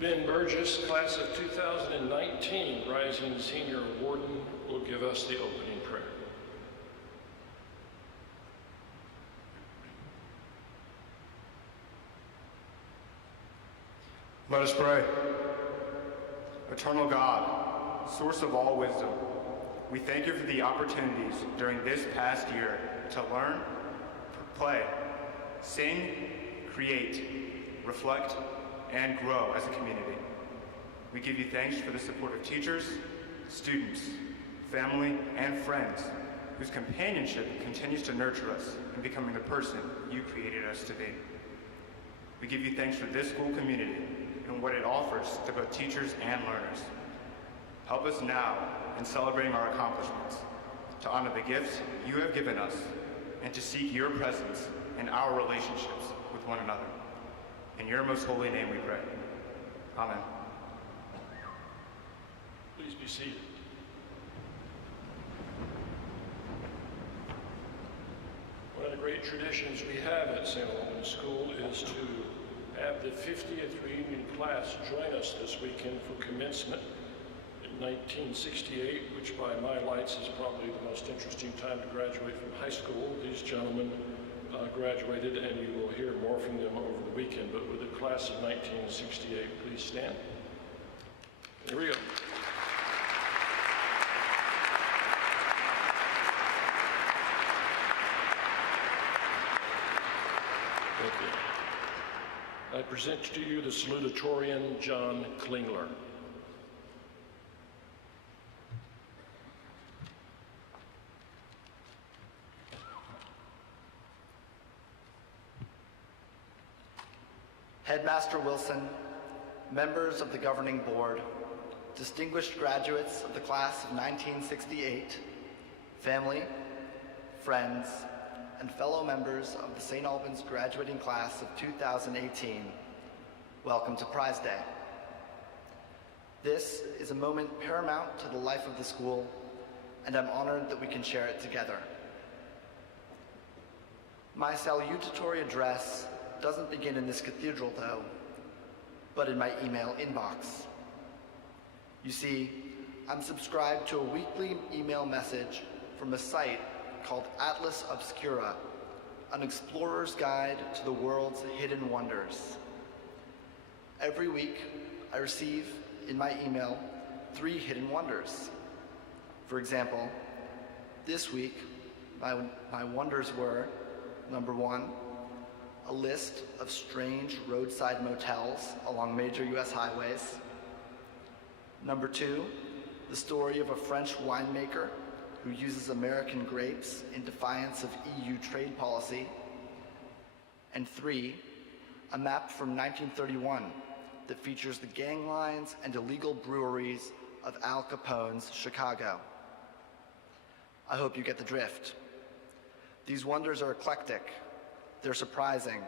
Ben Burgess, class of 2019, rising senior warden, will give us the opening prayer. Let us pray. Eternal God, source of all wisdom, we thank you for the opportunities during this past year to learn, play, sing, create, reflect, and grow as a community. We give you thanks for the support of teachers, students, family, and friends whose companionship continues to nurture us in becoming the person you created us to be. We give you thanks for this school community and what it offers to both teachers and learners. Help us now in celebrating our accomplishments, to honor the gifts you have given us, and to seek your presence in our relationships with one another. In your most holy name we pray. Amen. Please be seated. One of the great traditions we have at St. Albans School is to have the 50th reunion class join us this weekend for commencement in 1968, which by my lights is probably the most interesting time to graduate from high school. These gentlemen graduated, and you will hear more from them over the weekend. But with the class of 1968, please stand. Here we go. Thank you. I present to you the salutatorian, John Klingler. Headmaster Wilson, members of the governing board, distinguished graduates of the class of 1968, family, friends, and fellow members of the St. Albans graduating class of 2018, welcome to Prize Day. This is a moment paramount to the life of the school, and I'm honored that we can share it together. My salutatory address doesn't begin in this cathedral, though, but in my email inbox. You see, I'm subscribed to a weekly email message from a site called Atlas Obscura, an explorer's guide to the world's hidden wonders. Every week, I receive in my email 3 hidden wonders. For example, this week, my wonders were, number 1, a list of strange roadside motels along major US highways. Number 2, the story of a French winemaker who uses American grapes in defiance of EU trade policy. And 3, a map from 1931 that features the gang lines and illegal breweries of Al Capone's Chicago. I hope you get the drift. These wonders are eclectic. They're surprising.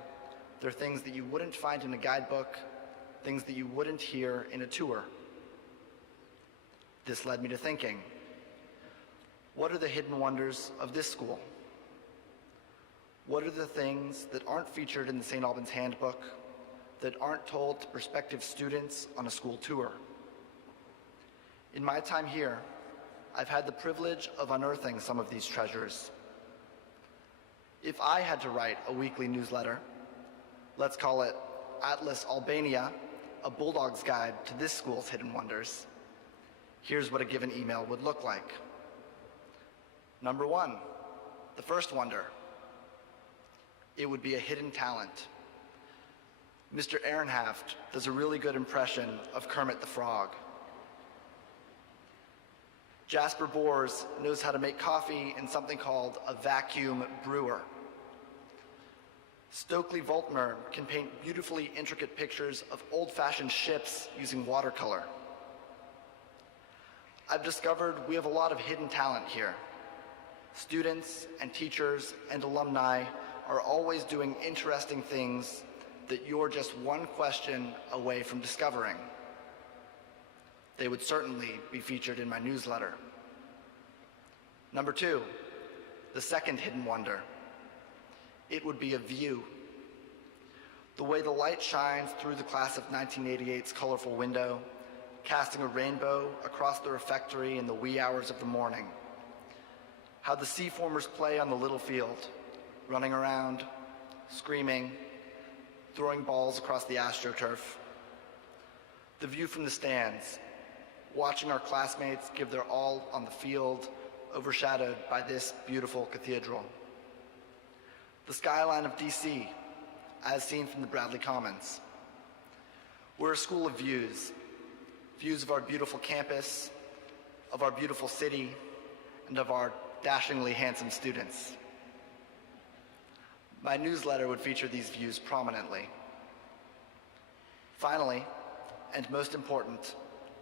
They're things that you wouldn't find in a guidebook, things that you wouldn't hear in a tour. This led me to thinking, what are the hidden wonders of this school? What are the things that aren't featured in the St. Albans Handbook, that aren't told to prospective students on a school tour? In my time here, I've had the privilege of unearthing some of these treasures. If I had to write a weekly newsletter, let's call it Atlas Albania, a bulldog's guide to this school's hidden wonders, here's what a given email would look like. Number 1, the first wonder. It would be a hidden talent. Mr. Ehrenhaft does a really good impression of Kermit the Frog. Jasper Boers knows how to make coffee in something called a vacuum brewer. Stokely Voltmer can paint beautifully intricate pictures of old-fashioned ships using watercolor. I've discovered we have a lot of hidden talent here. Students and teachers and alumni are always doing interesting things that you're just one question away from discovering. They would certainly be featured in my newsletter. Number 2, the second hidden wonder. It would be a view. The way the light shines through the class of 1988's colorful window, casting a rainbow across the refectory in the wee hours of the morning. How the C-formers play on the little field, running around, screaming, throwing balls across the AstroTurf. The view from the stands, watching our classmates give their all on the field, overshadowed by this beautiful cathedral. The skyline of DC, as seen from the Bradley Commons. We're a school of views. Views of our beautiful campus, of our beautiful city, and of our dashingly handsome students. My newsletter would feature these views prominently. Finally, and most important,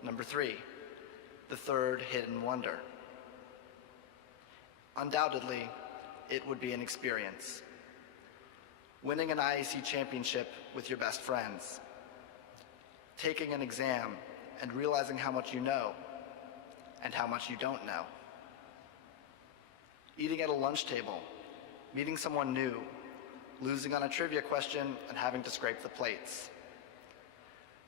number 3, the third hidden wonder. Undoubtedly, it would be an experience. Winning an IAC championship with your best friends. Taking an exam and realizing how much you know and how much you don't know. Eating at a lunch table, meeting someone new, losing on a trivia question and having to scrape the plates.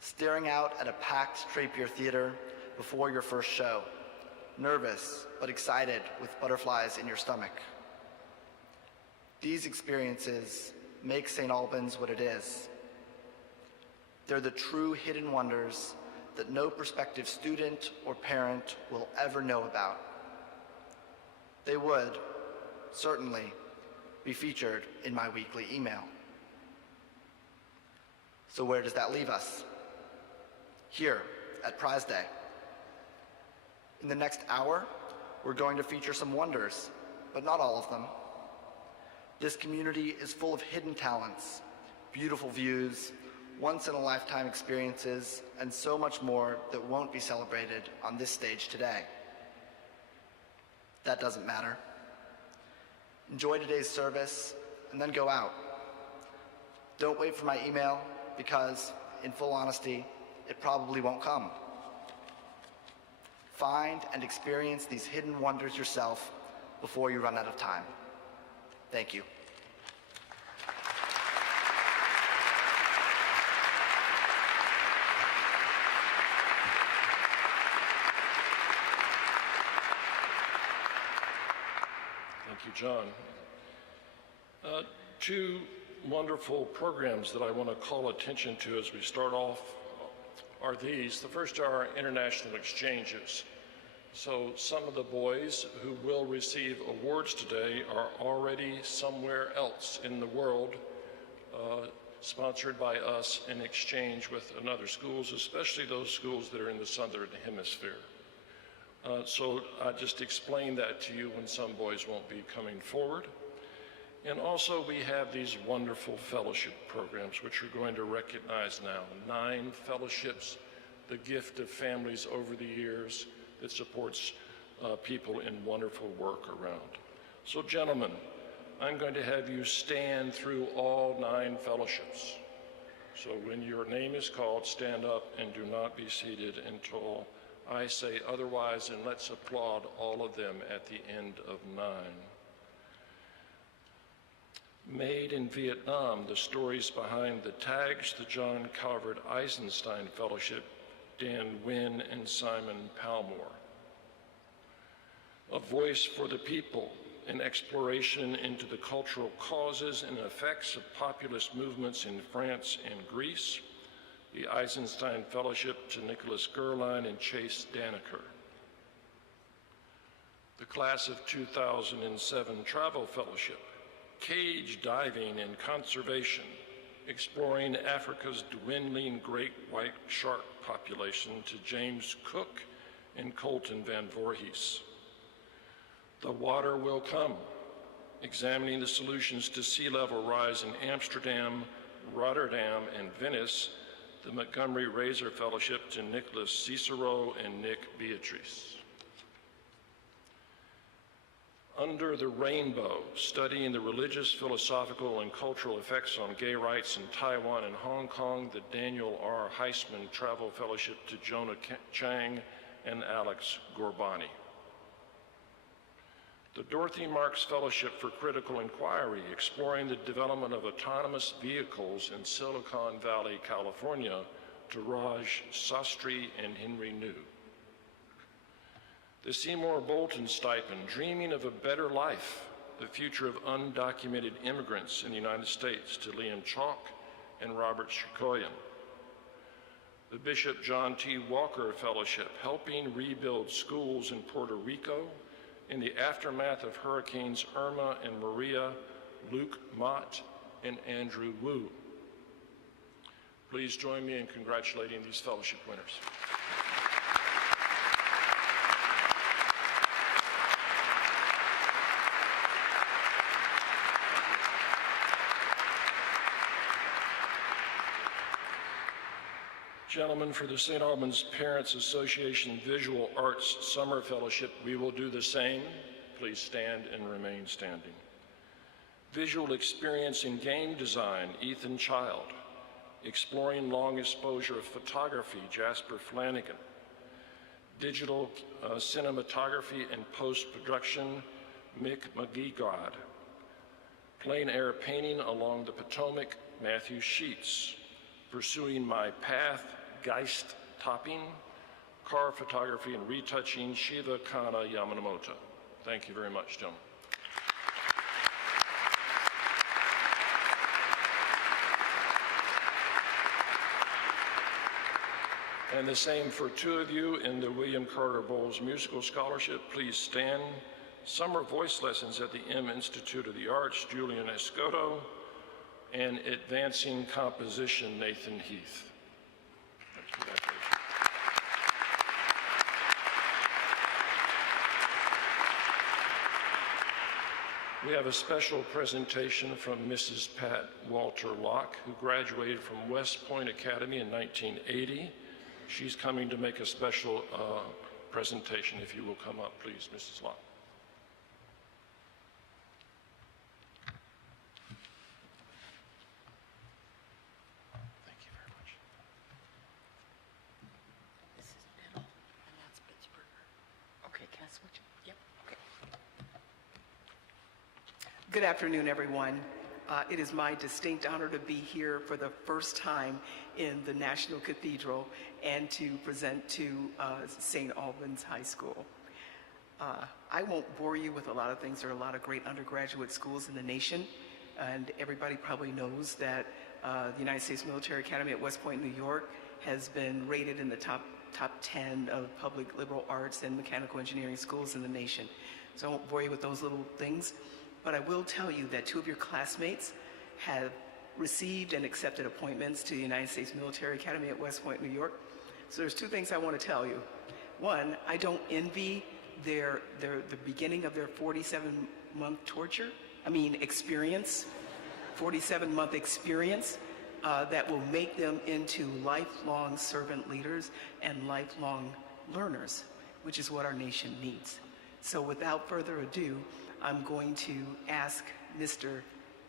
Staring out at a packed Trapier theater before your first show, nervous but excited with butterflies in your stomach. These experiences make St. Albans what it is. They're the true hidden wonders that no prospective student or parent will ever know about. They would, certainly, be featured in my weekly email. So where does that leave us? Here, at Prize Day. In the next hour, we're going to feature some wonders, but not all of them. This community is full of hidden talents, beautiful views, once-in-a-lifetime experiences, and so much more that won't be celebrated on this stage today. That doesn't matter. Enjoy today's service, and then go out. Don't wait for my email, because, in full honesty, it probably won't come. Find and experience these hidden wonders yourself before you run out of time. Thank you. Thank you, John. Two wonderful programs that I want to call attention to as we start off are these. The first are international exchanges. So some of the boys who will receive awards today are already somewhere else in the world, sponsored by us in exchange with other schools, especially those schools that are in the Southern Hemisphere. So I just explained that to you when some boys won't be coming forward. And also we have these wonderful fellowship programs, which we're going to recognize now. 9 fellowships, the gift of families over the years that supports people in wonderful work around. So gentlemen, I'm going to have you stand through all 9 fellowships. So when your name is called, stand up and do not be seated until I say otherwise, and let's applaud all of them at the end of 9. Made in Vietnam, the stories behind the tags, the John Calvert Eisenstein Fellowship, Dan Wynn and Simon Palmore. A voice for the people, an exploration into the cultural causes and effects of populist movements in France and Greece. The Eisenstein Fellowship to Nicholas Gerline and Chase Danaker. The Class of 2007 Travel Fellowship, Cage Diving and Conservation, exploring Africa's dwindling great white shark population to James Cook and Colton Van Voorhees. The Water Will Come, examining the solutions to sea level rise in Amsterdam, Rotterdam, and Venice. The Montgomery Razor Fellowship to Nicholas Cicero and Nick Beatrice. Under the Rainbow, studying the religious, philosophical, and cultural effects on gay rights in Taiwan and Hong Kong, the Daniel R. Heisman Travel Fellowship to Jonah Chang and Alex Gorbani. The Dorothy Marks Fellowship for Critical Inquiry, exploring the development of autonomous vehicles in Silicon Valley, California, to Raj Sastry and Henry New. The Seymour Bolton Stipend, Dreaming of a Better Life, the Future of Undocumented Immigrants in the United States, to Liam Chalk and Robert Shikoyan. The Bishop John T. Walker Fellowship, Helping Rebuild Schools in Puerto Rico in the Aftermath of Hurricanes Irma and Maria, Luke Mott and Andrew Wu. Please join me in congratulating these fellowship winners. Gentlemen, for the St. Albans Parents Association Visual Arts Summer Fellowship, we will do the same. Please stand and remain standing. Visual Experience in Game Design, Ethan Child. Exploring Long Exposure of Photography, Jasper Flanagan. Digital Cinematography and Post-Production, Mick McGeegod. Plein Air Painting Along the Potomac, Matthew Sheets. Pursuing My Path, Geist Topping, Car Photography and Retouching, Shiva Kana Yamamoto. Thank you very much, gentlemen. And the same for two of you in the William Carter Bowles Musical Scholarship. Please stand. Summer Voice Lessons at the M Institute of the Arts, Julian Escoto, and Advancing Composition, Nathan Heath. Congratulations. We have a special presentation from Mrs. Pat Walter Locke, who graduated from West Point Academy in 1980. She's coming to make a special presentation. If you will come up, please, Mrs. Locke. Good afternoon, everyone. It is my distinct honor to be here for the first time in the National Cathedral and to present to St. Albans High School. I won't bore you with a lot of things. There are a lot of great undergraduate schools in the nation, and everybody probably knows that the United States Military Academy at West Point, New York, has been rated in the top 10 of public liberal arts and mechanical engineering schools in the nation. So I won't bore you with those little things. But I will tell you that two of your classmates have received and accepted appointments to the United States Military Academy at West Point, New York. So there's two things I want to tell you. One, I don't envy the beginning of their 47-month experience, 47-month experience that will make them into lifelong servant leaders and lifelong learners, which is what our nation needs. So without further ado, I'm going to ask Mr.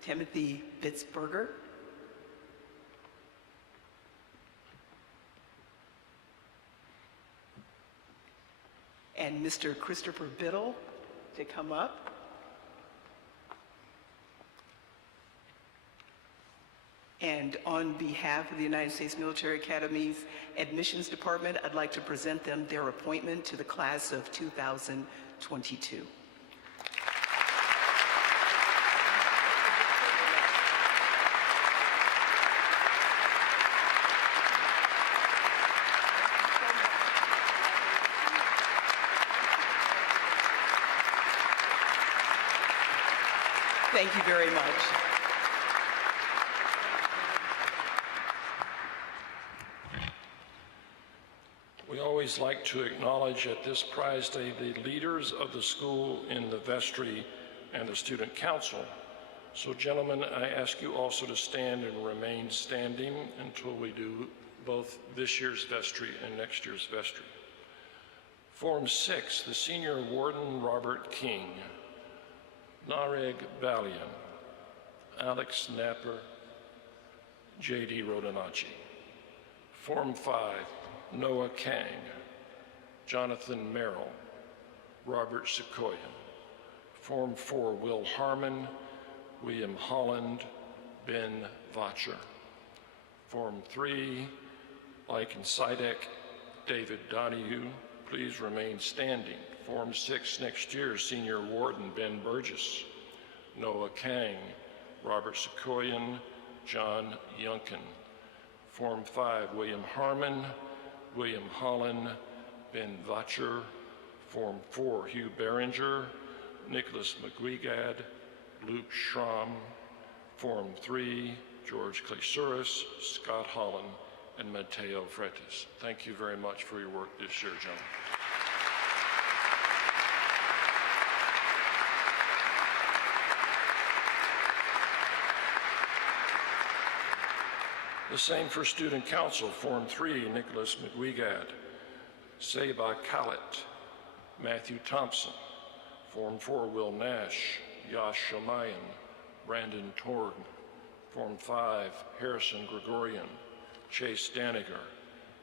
Timothy Bitzberger and Mr. Christopher Biddle to come up. And on behalf of the United States Military Academy's Admissions Department, I'd like to present them their appointment to the class of 2022. Thank you very much. We always like to acknowledge at this prize day the leaders of the school in the vestry and the student council. So gentlemen, I ask you also to stand and remain standing until we do both this year's vestry and next year's vestry. Form 6, the senior warden Robert King, Nareg Balian, Alex Napper, J.D. Rodonacci. Form 5, Noah Kang, Jonathan Merrill, Robert Sequoian. Form 4, Will Harmon, William Holland, Ben Vacher. Form 3, Lycan Sidek, David Donahue. Please remain standing. Form 6, next year, Senior Warden Ben Burgess, Noah Kang, Robert Sekoyan, John Yunkin. Form 5, William Harmon, William Holland, Ben Vacher. Form 4, Hugh Behringer, Nicholas McGuigad, Luke Schramm. Form 3, George Claysuris, Scott Holland, and Mateo Fretis. Thank you very much for your work this year, gentlemen. The same for Student Council. Form 3, Nicholas McGuigad, Seba Khalett, Matthew Thompson. Form 4, Will Nash, Yash Shamayan, Brandon Torg. Form 5, Harrison Gregorian, Chase Daniger,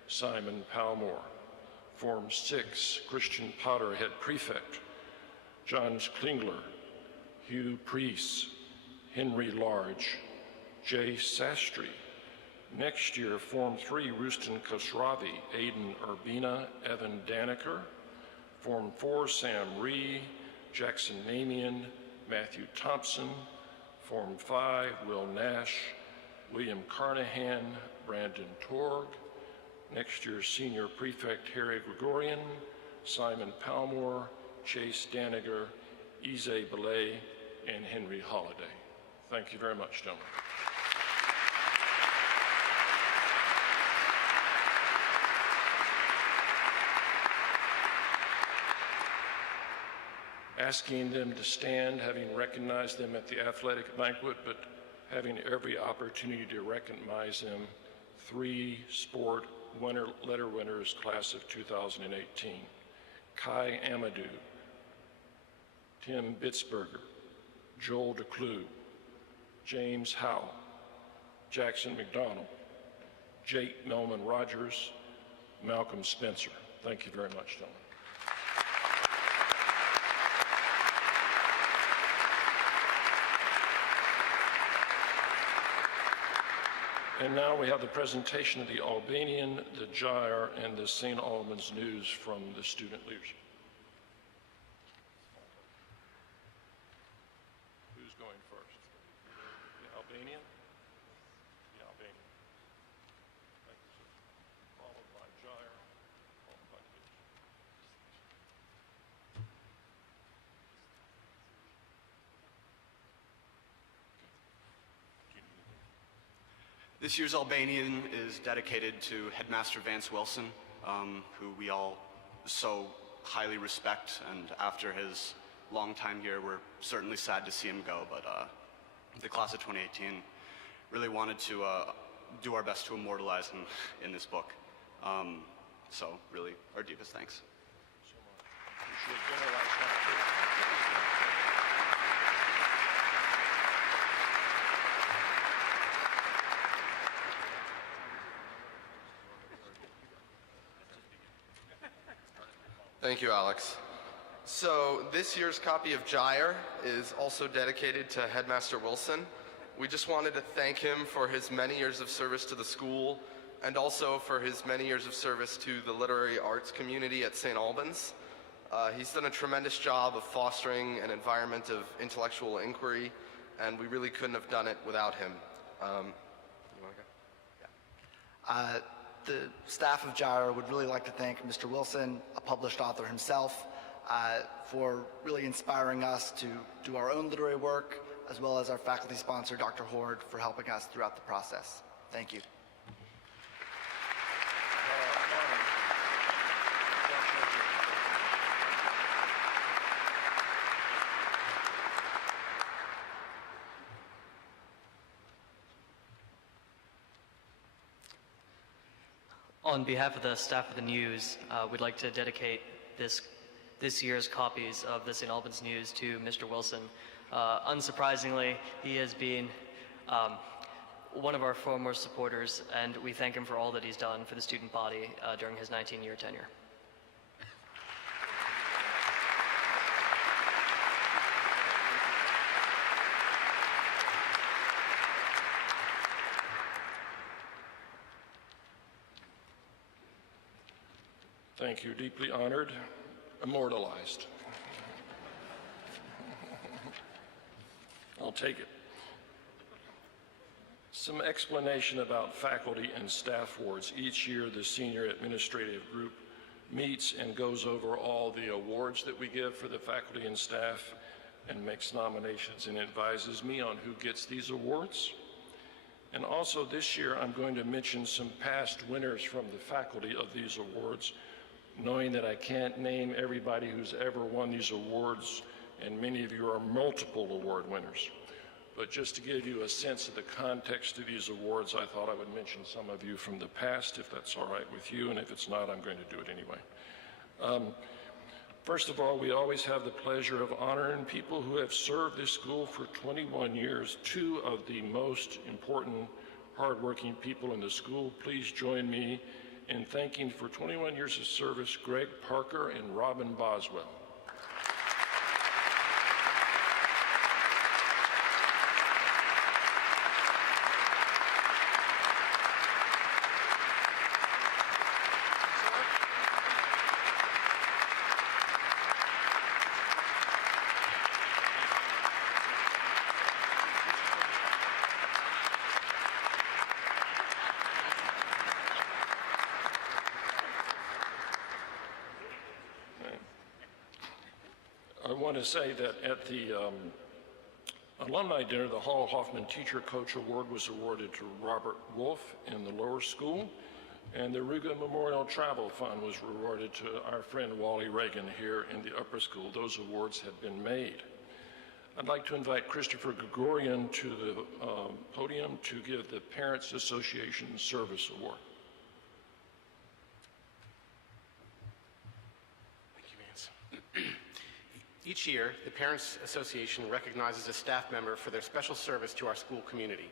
Simon Palmore. Form 6, Christian Potter, Head Prefect, John Klingler, Hugh Priest, Henry Large, Jay Sastry. Next year, Form 3, Rustin Khosravi, Aidan Urbina, Evan Daniker. Form 4, Sam Ree, Jackson Namian, Matthew Thompson. Form 5, Will Nash, William Carnahan, Brandon Torg. Next year, Senior Prefect Harry Gregorian, Simon Palmore, Chase Daniger, Ize Belay, and Henry Holliday. Thank you very much, gentlemen. Asking them to stand, having recognized them at the athletic banquet, but having every opportunity to recognize them, 3 sport letter winners, class of 2018. Kai Amadou, Tim Bitzberger, Joel DeClue, James Howe, Jackson McDonald, Jake Melman Rogers, Malcolm Spencer. Thank you very much, gentlemen. And now we have the presentation of the Albanian, the Gyre, and the St. Albans News from the student leaders. Who's going first? The Albanian? The Albanian. Thank you, sir. Followed by Gyre, followed by the News. This year's Albanian is dedicated to Headmaster Vance Wilson, who we all so highly respect, and after his long time here, we're certainly sad to see him go, but the class of 2018 really wanted to do our best to immortalize him in this book. So really, our deepest thanks. Thank you, Alex. So this year's copy of Gyre is also dedicated to Headmaster Wilson. We just wanted to thank him for his many years of service to the school and also for his many years of service to the literary arts community at St. Albans. He's done a tremendous job of fostering an environment of intellectual inquiry, and we really couldn't have done it without him. You want to go? Yeah. The staff of Gyre would really like to thank Mr. Wilson, a published author himself, for really inspiring us to do our own literary work, as well as our faculty sponsor, Dr. Horde, for helping us throughout the process. Thank you. On behalf of the staff of the News, we'd like to dedicate this year's copies of the St. Albans News to Mr. Wilson. Unsurprisingly, he has been one of our foremost supporters, and we thank him for all that he's done for the student body during his 19-year tenure. Thank you. Deeply honored, immortalized. I'll take it. Some explanation about faculty and staff awards. Each year, the senior administrative group meets and goes over all the awards that we give for the faculty and staff and makes nominations and advises me on who gets these awards. And also this year, I'm going to mention some past winners from the faculty of these awards, knowing that I can't name everybody who's ever won these awards, and many of you are multiple award winners. But just to give you a sense of the context of these awards, I thought I would mention some of you from the past, if that's all right with you, and if it's not, I'm going to do it anyway. First of all, we always have the pleasure of honoring people who have served this school for 21 years, two of the most important, hardworking people in the school. Please join me in thanking for 21 years of service, Greg Parker and Robin Boswell. I want to say that at the alumni dinner, the Hall Hoffman Teacher Coach Award was awarded to Robert Wolf in the lower school, and the Aruba Memorial Travel Fund was rewarded to our friend Wally Reagan here in the upper school. Those awards have been made. I'd like to invite Christopher Gregorian to the podium to give the Parents Association Service Award. Each year, the Parents Association recognizes a staff member for their special service to our school community.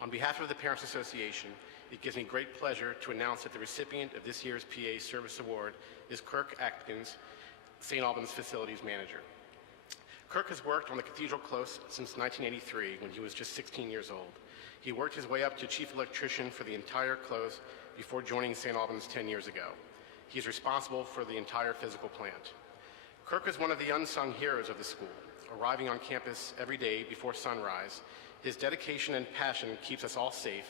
On behalf of the Parents Association, it gives me great pleasure to announce that the recipient of this year's PA Service Award is Kirk Acton, St. Albans Facilities Manager. Kirk has worked on the Cathedral Close since 1983 when he was just 16 years old. He worked his way up to chief electrician for the entire close before joining St. Albans 10 years ago. He is responsible for the entire physical plant. Kirk is one of the unsung heroes of the school. Arriving on campus every day before sunrise, his dedication and passion keeps us all safe,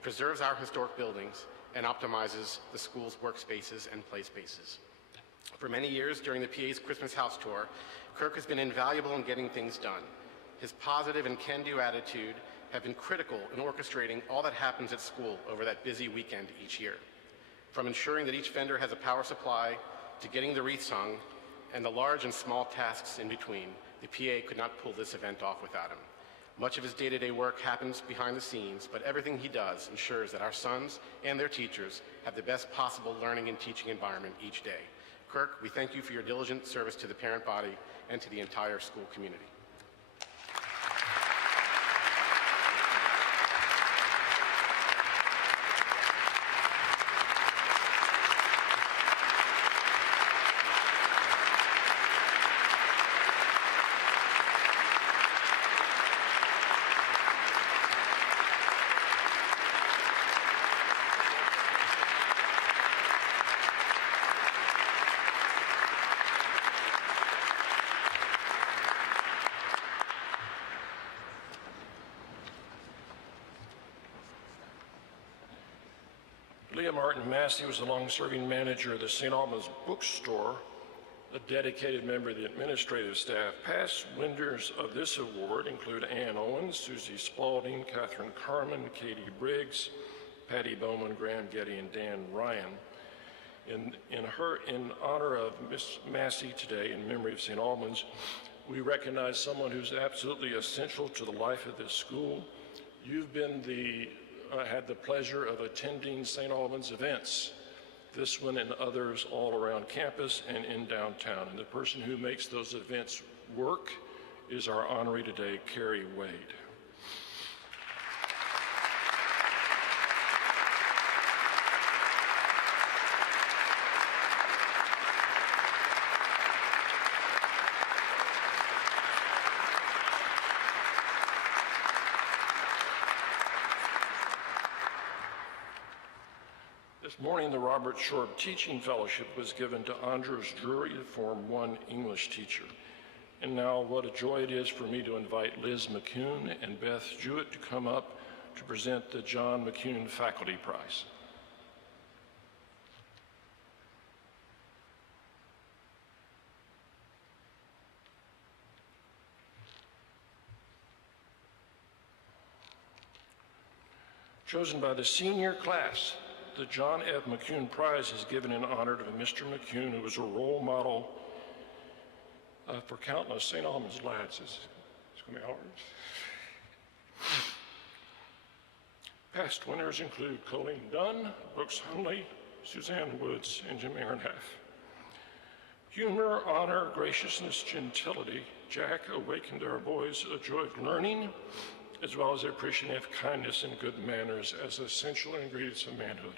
preserves our historic buildings, and optimizes the school's workspaces and play spaces. For many years during the PA's Christmas house tour, Kirk has been invaluable in getting things done. His positive and can-do attitude have been critical in orchestrating all that happens at school over that busy weekend each year. From ensuring that each vendor has a power supply, to getting the wreaths hung, and the large and small tasks in between, the PA could not pull this event off without him. Much of his day-to-day work happens behind the scenes, but everything he does ensures that our sons and their teachers have the best possible learning and teaching environment each day. Kirk, we thank you for your diligent service to the parent body and to the entire school community. Leah Martin Massey was the long-serving manager of the St. Albans Bookstore, a dedicated member of the administrative staff. Past winners of this award include Ann Owens, Susie Spalding, Catherine Carmen, Katie Briggs, Patty Bowman, Graham Getty, and Dan Ryan. In honor of Miss Massey today, in memory of St. Albans, we recognize someone who's absolutely essential to the life of this school. You've been had the pleasure of attending St. Albans events, this one and others all around campus and in downtown. And the person who makes those events work is our honoree today, Carrie Wade. This morning, the Robert Shorb Teaching Fellowship was given to Andros Drury, Form 1 English teacher. And now, what a joy it is for me to invite Liz Mccune and Beth Jewett to come up to present the John Mccune Faculty Prize. Chosen by the senior class, the John F. Mccune Prize is given in honor to Mr. Mccune, who was a role model for countless St. Albans lads. It's going to be ours. Past winners include Colleen Dunn, Brooks Hunley, Suzanne Woods, and Jim Aronhalf. Humor, honor, graciousness, gentility, Jack awakened our boys a joy of learning, as well as their appreciation of kindness and good manners as essential ingredients of manhood.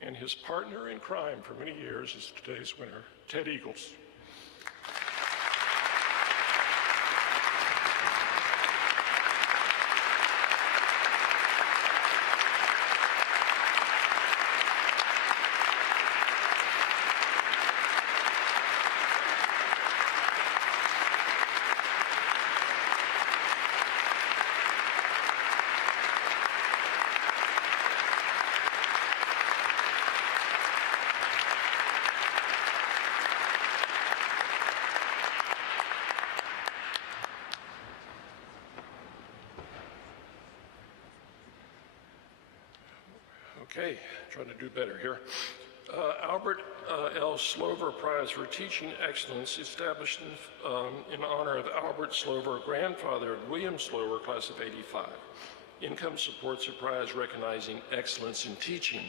And his partner in crime for many years is today's winner, Ted Eagles. Okay, trying to do better here. Albert L. Slover Prize for Teaching Excellence, established in honor of Albert Slover, grandfather of William Slover, class of '85. Income supports a prize recognizing excellence in teaching.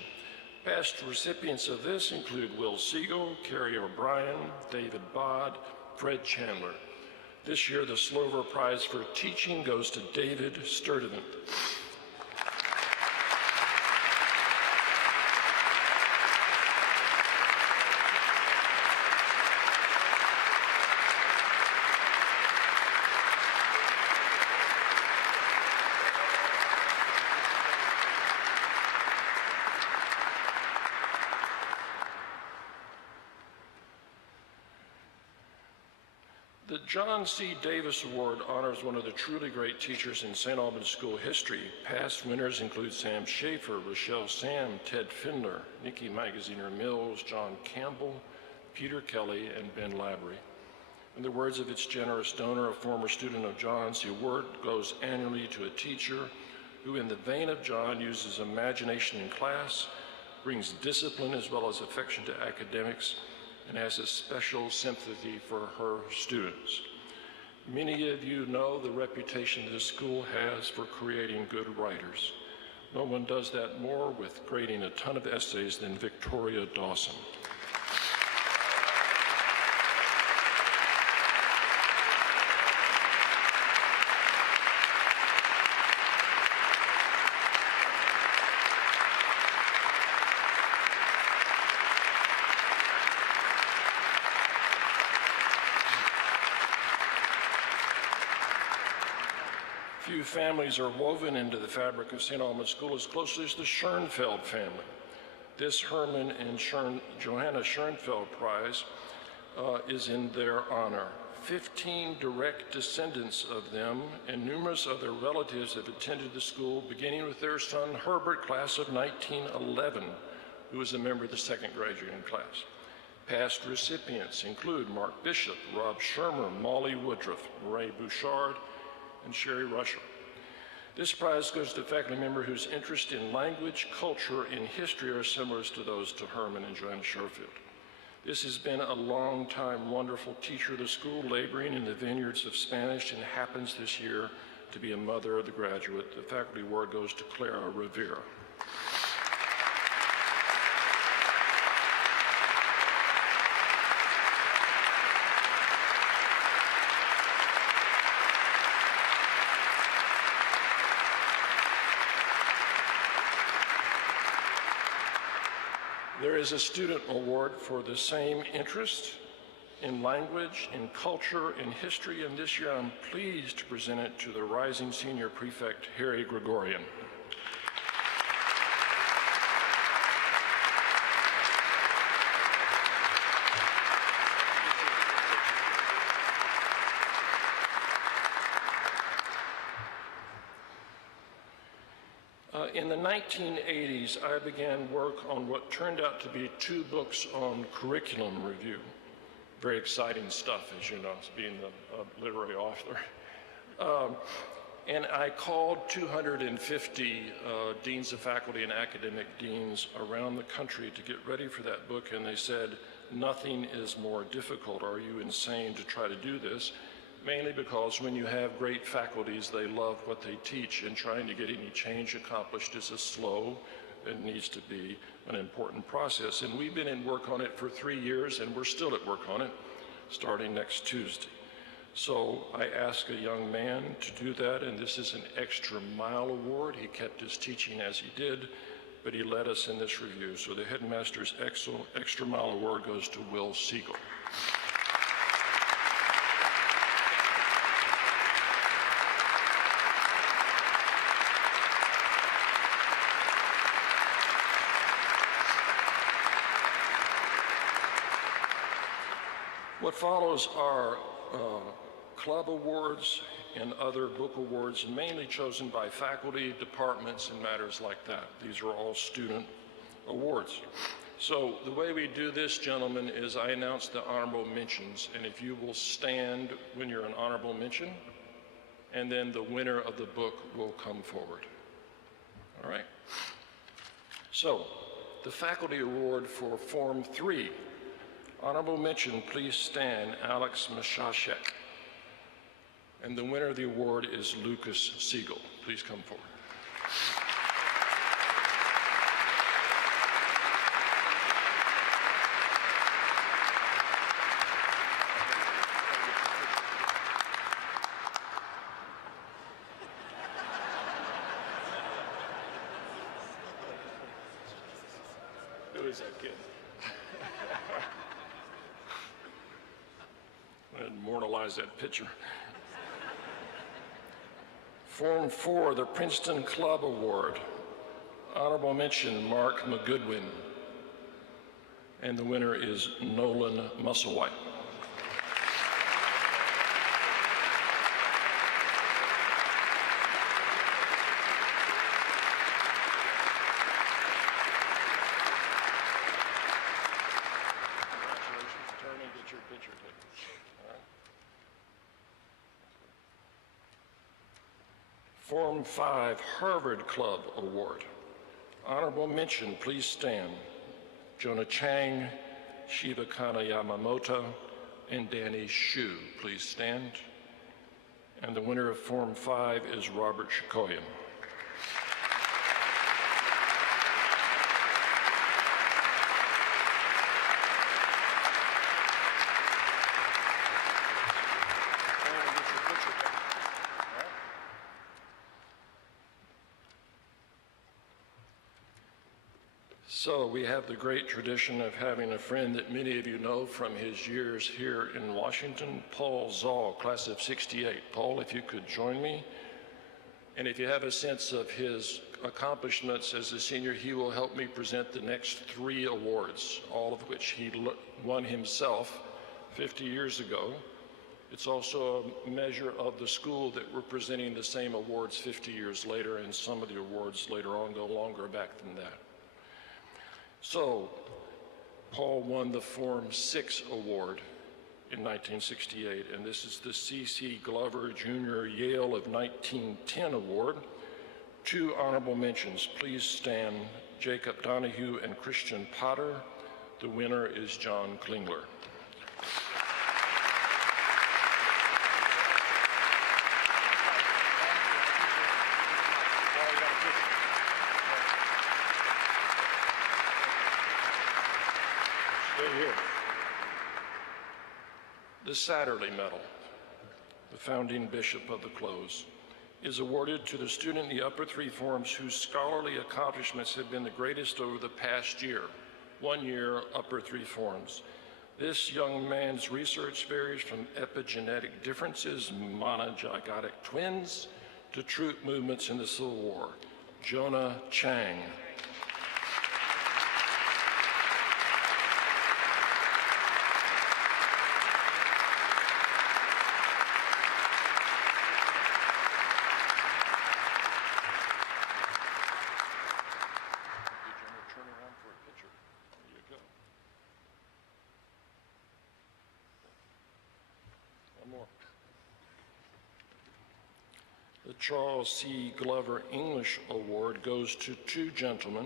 Past recipients of this include Will Siegel, Carrie O'Brien, David Bod, Fred Chandler. This year, the Slover Prize for Teaching goes to David Sturdivant. The John C. Davis Award honors one of the truly great teachers in St. Albans School history. Past winners include Sam Schaefer, Rochelle Sam, Ted Findler, Nikki Magaziner Mills, John Campbell, Peter Kelly, and Ben Labry. In the words of its generous donor, a former student of John's, the award goes annually to a teacher who, in the vein of John, uses imagination in class, brings discipline as well as affection to academics, and has a special sympathy for her students. Many of you know the reputation this school has for creating good writers. No one does that more with grading a ton of essays than Victoria Dawson. Few families are woven into the fabric of St. Albans School as closely as the Schoenfeld family. This Herman and Johanna Schoenfeld Prize is in their honor. 15 direct descendants of them and numerous other relatives have attended the school, beginning with their son Herbert, class of 1911, who was a member of the second graduating class. Past recipients include Mark Bishop, Rob Shermer, Molly Woodruff, Ray Bouchard, and Sherry Rusher. This prize goes to a faculty member whose interest in language, culture, and history are similar to those to Herman and Joanna Schoenfeld. This has been a long-time wonderful teacher of the school, laboring in the vineyards of Spanish, and happens this year to be a mother of the graduate. The faculty award goes to Clara Rivera. There is a student award for the same interest in language, in culture, in history, and this year I'm pleased to present it to the rising senior prefect, Harry Gregorian. In the 1980s, I began work on what turned out to be 2 books on curriculum review. Very exciting stuff, as you know, being a literary author. And I called 250 deans of faculty and academic deans around the country to get ready for that book, and they said, nothing is more difficult. Are you insane to try to do this? Mainly because when you have great faculties, they love what they teach, and trying to get any change accomplished is a slow and needs to be an important process. And we've been in work on it for 3 years, and we're still at work on it, starting next Tuesday. So I asked a young man to do that, and this is an Extra Mile Award. He kept his teaching as he did, but he led us in this review. So the Headmaster's Extra Mile Award goes to Will Siegel. What follows are club awards and other book awards, mainly chosen by faculty, departments, and matters like that. These are all student awards. So the way we do this, gentlemen, is I announce the honorable mentions, and if you will stand when you're an honorable mention, and then the winner of the book will come forward. All right? So, the faculty award for Form 3. Honorable mention, please stand, Alex Mashashek. And the winner of the award is Lucas Siegel. Please come forward. Who is that kid? Immortalize that picture. Form 4, the Princeton Club Award. Honorable mention, Mark McGoodwin. And the winner is Nolan Musselwhite. Form 5, Harvard Club Award. Honorable mention, please stand. Jonah Chang, Shivakana Yamamoto, and Danny Shu. Please stand. And the winner of Form 5 is Robert Shikoyan. So we have the great tradition of having a friend that many of you know from his years here in Washington, Paul Zoll, class of '68. Paul, if you could join me. And if you have a sense of his accomplishments as a senior, he will help me present the next 3 awards, all of which he won himself 50 years ago. It's also a measure of the school that we're presenting the same awards 50 years later, and some of the awards later on go longer back than that. So, Paul won the Form 6 award in 1968, and this is the C.C. Glover Jr. Yale of 1910 award. 2 honorable mentions. Please stand, Jacob Donahue and Christian Potter. The winner is John Klingler. Here. The Satterley Medal, the founding bishop of the close, is awarded to the student in the upper 3 forms whose scholarly accomplishments have been the greatest over the past year. 1 year, upper 3 forms. This young man's research varies from epigenetic differences, monozygotic twins, to troop movements in the Civil War. Jonah Chang. Charles C. Glover English Award goes to two gentlemen.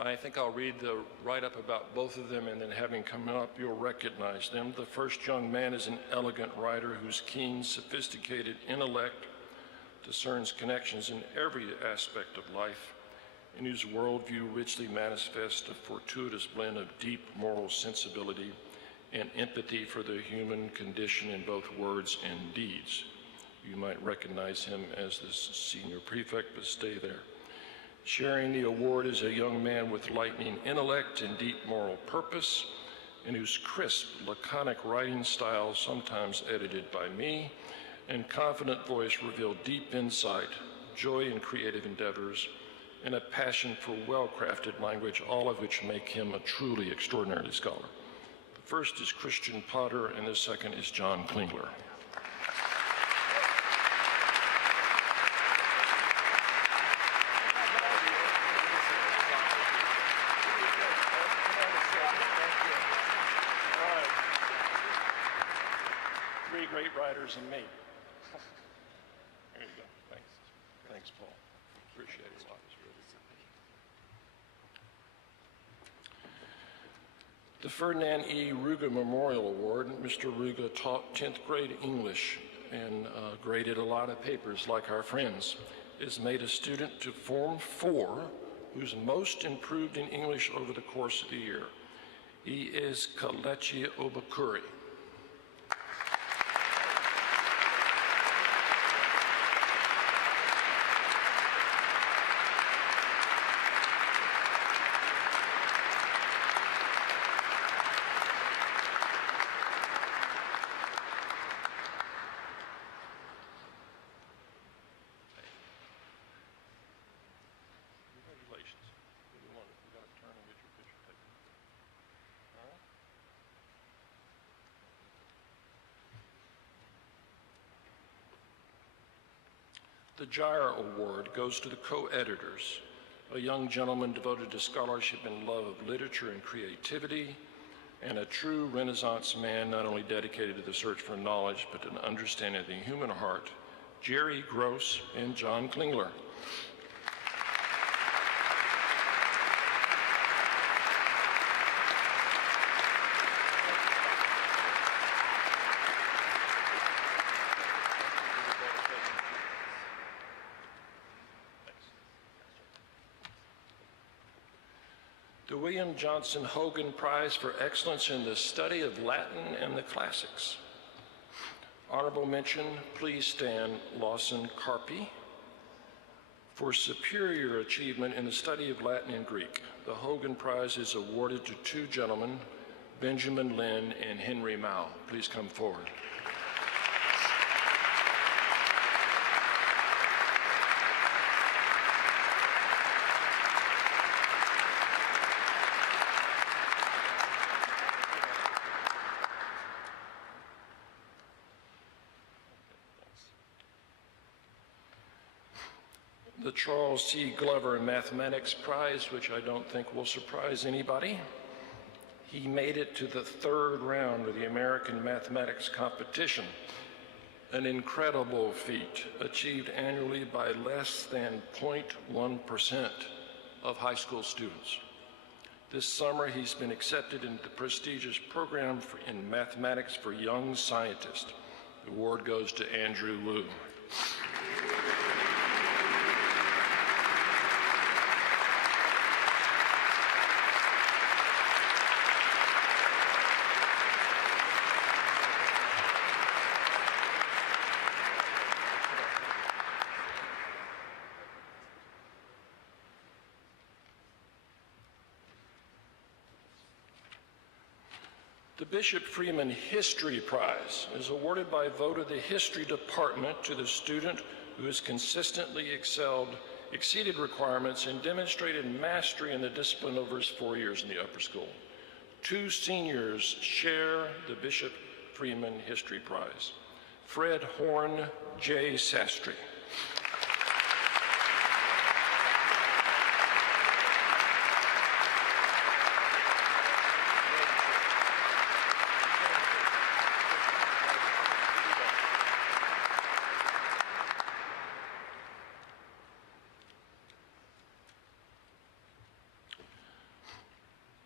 I think I'll read the write-up about both of them, and then having come up, you'll recognize them. The first young man is an elegant writer whose keen, sophisticated intellect discerns connections in every aspect of life, and whose worldview richly manifests a fortuitous blend of deep moral sensibility and empathy for the human condition in both words and deeds. You might recognize him as the senior prefect, but stay there. Sharing the award is a young man with lightning intellect and deep moral purpose, and whose crisp, laconic writing style, sometimes edited by me, and confident voice reveal deep insight, joy in creative endeavors, and a passion for well-crafted language, all of which make him a truly extraordinary scholar. The first is Christian Potter, and the second is John Klingler. Three great writers and me. There you go. Thanks. Thanks, Paul. Appreciate it a lot. The Ferdinand E. Ruga Memorial Award. Mr. Ruga taught 10th grade English and graded a lot of papers like our friends. Is made a student to Form 4 who's most improved in English over the course of the year. He is Kalechi Obakuri. The Gyre Award goes to the co-editors, a young gentleman devoted to scholarship and love of literature and creativity, and a true Renaissance man not only dedicated to the search for knowledge, but an understanding of the human heart, Jerry Gross and John Klingler. The William Johnson Hogan Prize for Excellence in the Study of Latin and the Classics. Honorable mention, please stand, Lawson Carpi. For superior achievement in the study of Latin and Greek, the Hogan Prize is awarded to two gentlemen, Benjamin Lin and Henry Mao. Please come forward. The Charles C. Glover Mathematics Prize, which I don't think will surprise anybody. He made it to the third round of the American Mathematics Competition, an incredible feat achieved annually by less than 0.1% of high school students. This summer, he's been accepted into the prestigious program in mathematics for young scientists. The award goes to Andrew Liu. The Bishop Freeman History Prize is awarded by vote of the History Department to the student who has consistently exceeded requirements and demonstrated mastery in the discipline over his 4 years in the upper school. Two seniors share the Bishop Freeman History Prize. Fred Horn, J. Sastry.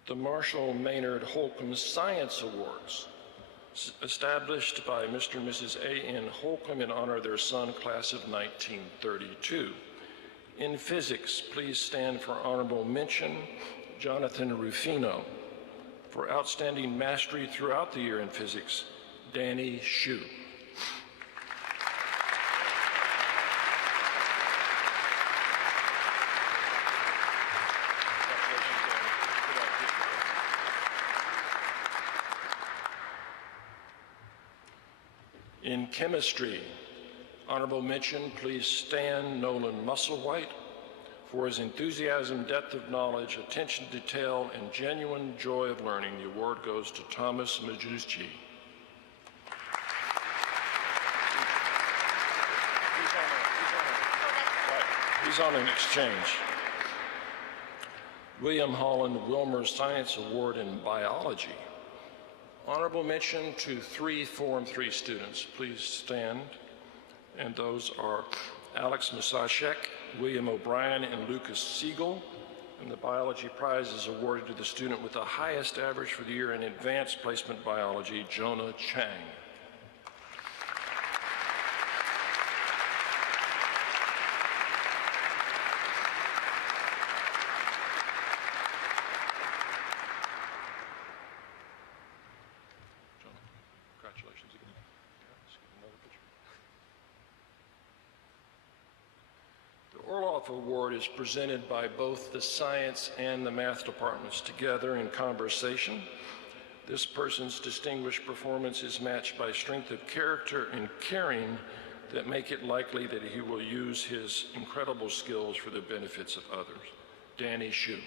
the Marshall Maynard Holcomb Science Awards, established by Mr. and Mrs. A.N. Holcomb in honor of their son, class of 1932. In physics, please stand for honorable mention, Jonathan Rufino. For outstanding mastery throughout the year in physics, Danny Shue. In chemistry, honorable mention, please stand Nolan Musselwhite. For his enthusiasm, depth of knowledge, attention to detail, and genuine joy of learning, the award goes to Thomas Majewski. He's on an exchange. William Holland Wilmer Science Award in Biology. Honorable mention to 3 Form 3 students. Please stand. And those are Alex Masashek, William O'Brien, and Lucas Siegel. And the Biology Prize is awarded to the student with the highest average for the year in Advanced Placement Biology, Jonah Chang. Congratulations again. Let's get another picture. The Orloff Award is presented by both the science and the math departments together in conversation. This person's distinguished performance is matched by strength of character and caring that make it likely that he will use his incredible skills for the benefits of others. Danny Shue.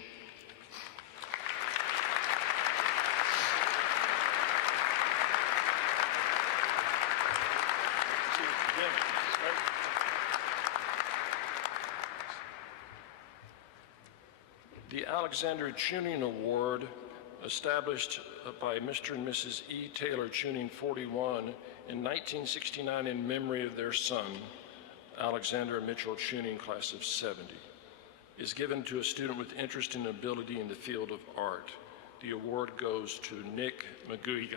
The Alexander Tuning Award, established by Mr. and Mrs. E. Taylor Tuning 41 in 1969 in memory of their son, Alexander Mitchell Tuning, class of 70, is given to a student with interest and ability in the field of art. The award goes to Nick Mccune.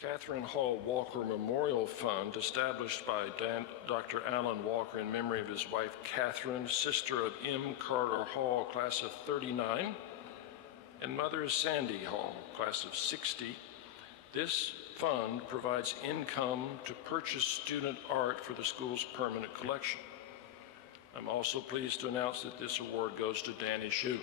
Catherine Hall Walker Memorial Fund, established by Dr. Alan Walker in memory of his wife Catherine, sister of M. Carter Hall, class of 39, and mother Sandy Hall, class of 60. This fund provides income to purchase student art for the school's permanent collection. I'm also pleased to announce that this award goes to Danny Shue.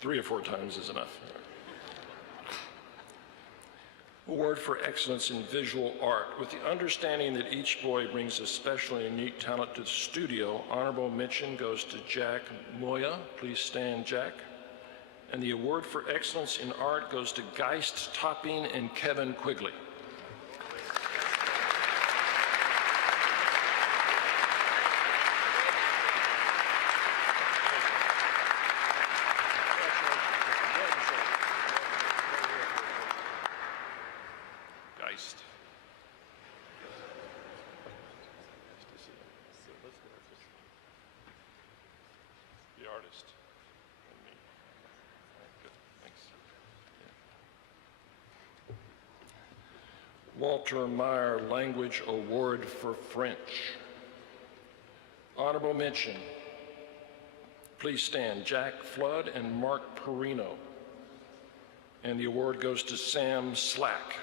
Three or four times is enough. Award for Excellence in Visual Art. With the understanding that each boy brings a special and unique talent to the studio, honorable mention goes to Jack Moya. Please stand, Jack. And the award for Excellence in Art goes to Geist Topping and Kevin Quigley. The artist and me. All right, good. Thanks. Yeah. Walter Meyer Language Award for French. Honorable mention. Please stand. Jack Flood and Mark Perino. And the award goes to Sam Slack.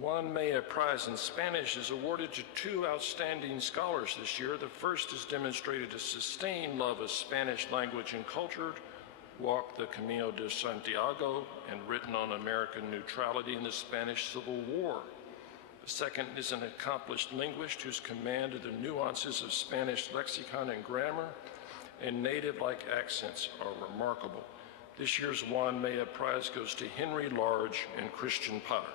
Juan Maya Prize in Spanish is awarded to 2 outstanding scholars this year. The first has demonstrated a sustained love of Spanish language and culture, walked the Camino de Santiago and written on American neutrality in the Spanish Civil War. The second is an accomplished linguist whose command of the nuances of Spanish lexicon and grammar and native-like accents are remarkable. This year's Juan Maya Prize goes to Henry Large and Christian Potter.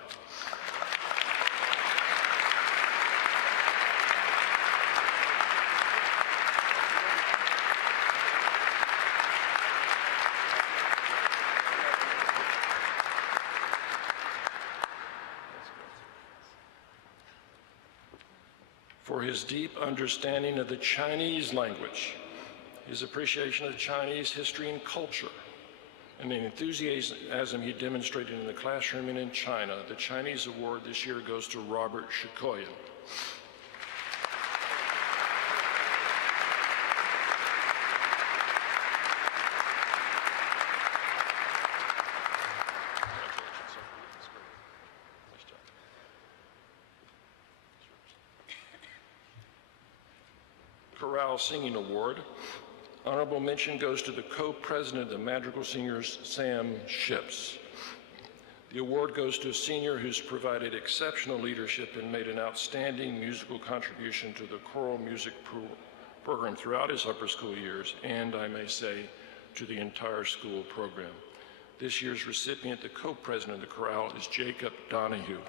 For his deep understanding of the Chinese language, his appreciation of Chinese history and culture, and the enthusiasm he demonstrated in the classroom and in China, the Chinese award this year goes to Robert Shikoyan. Chorale Singing Award. Honorable mention goes to the co-president of the Madrigal Singers, Sam Ships. The award goes to a senior who's provided exceptional leadership and made an outstanding musical contribution to the choral music program throughout his upper school years, and I may say, to the entire school program. This year's recipient, the co-president of the chorale, is Jacob Donahue.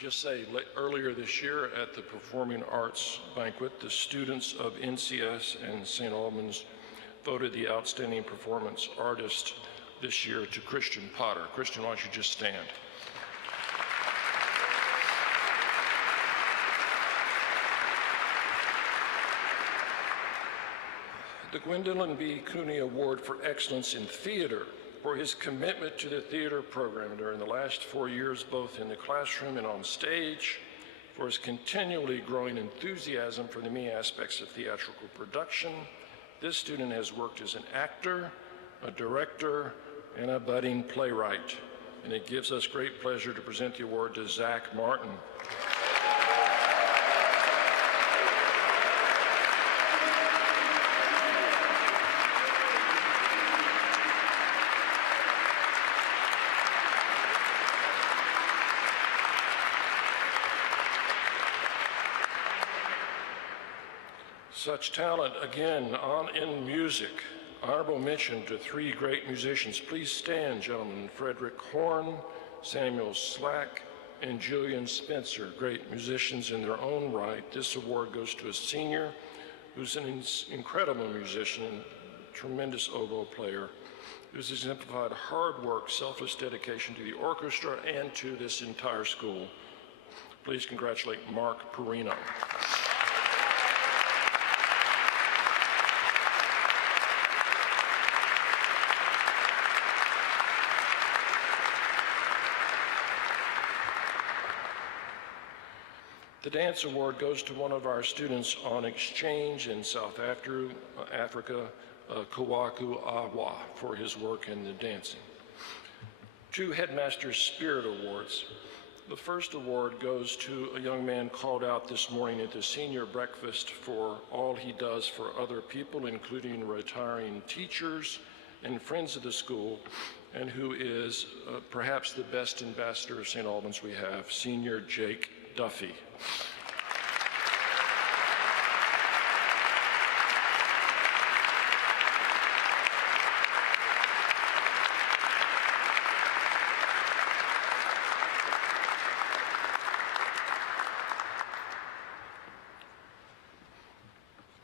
Just say, earlier this year at the Performing Arts Banquet, the students of NCS and St. Albans voted the Outstanding Performance Artist this year to Christian Potter. Christian, why don't you just stand? The Gwendolyn B. Cooney Award for Excellence in Theater for his commitment to the theater program during the last 4 years, both in the classroom and on stage, for his continually growing enthusiasm for the many aspects of theatrical production. This student has worked as an actor, a director, and a budding playwright. And it gives us great pleasure to present the award to Zach Martin. Such talent, again, in music. Honorable mention to 3 great musicians. Please stand, gentlemen. Frederick Horn, Samuel Slack, and Julian Spencer, great musicians in their own right. This award goes to a senior who's an incredible musician, tremendous oboe player, who's exemplified hard work, selfless dedication to the orchestra and to this entire school. Please congratulate Mark Perino. The Dance Award goes to one of our students on exchange in South Africa, Kawaku Awa, for his work in the dancing. 2 Headmaster Spirit Awards. The first award goes to a young man called out this morning at the senior breakfast for all he does for other people, including retiring teachers and friends of the school, and who is perhaps the best ambassador of St. Albans we have, Senior Jake Duffy.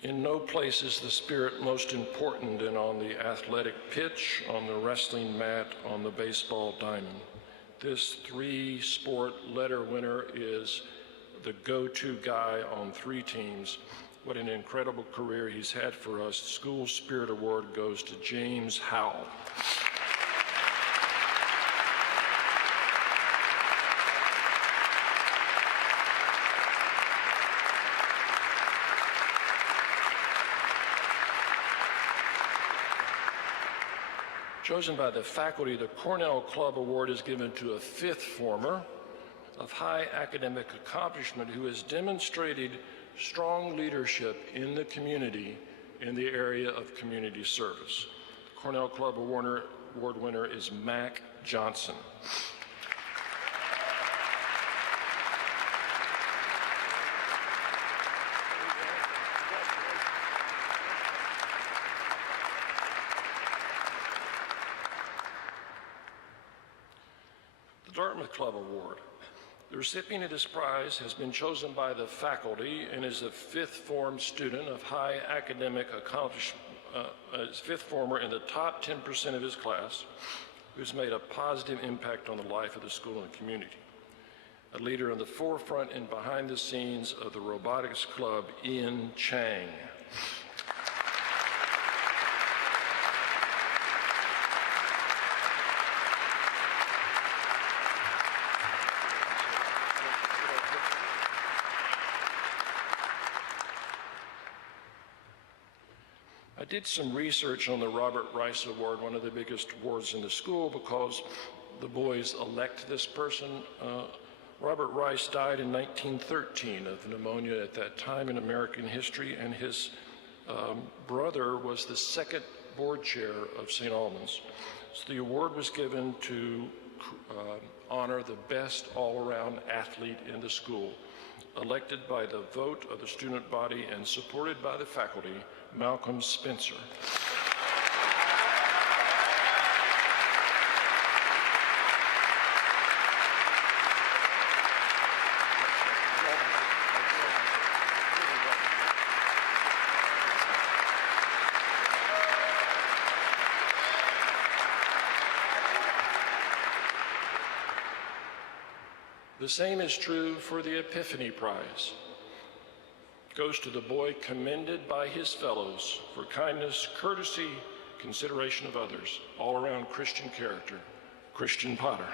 In no place is the spirit most important than on the athletic pitch, on the wrestling mat, on the baseball diamond. This 3-sport letter winner is the go-to guy on 3 teams. What an incredible career he's had for us. School Spirit Award goes to James Howell. Chosen by the faculty, the Cornell Club Award is given to a fifth former of high academic accomplishment who has demonstrated strong leadership in the community in the area of community service. The Cornell Club Award winner is Mac Johnson. Dartmouth Club Award. The recipient of this prize has been chosen by the faculty and is a fifth form student of high academic accomplishment, fifth former in the top 10% of his class, who's made a positive impact on the life of the school and community. A leader in the forefront and behind the scenes of the robotics club, Ian Chang. I did some research on the Robert Rice Award, one of the biggest awards in the school, because the boys elect this person. Robert Rice died in 1913 of pneumonia at that time in American history, and his brother was the second board chair of St. Albans. So the award was given to honor the best all-around athlete in the school, elected by the vote of the student body and supported by the faculty, Malcolm Spencer. The same is true for the Epiphany Prize. It goes to the boy commended by his fellows for kindness, courtesy, consideration of others, all-around Christian character, Christian Potter.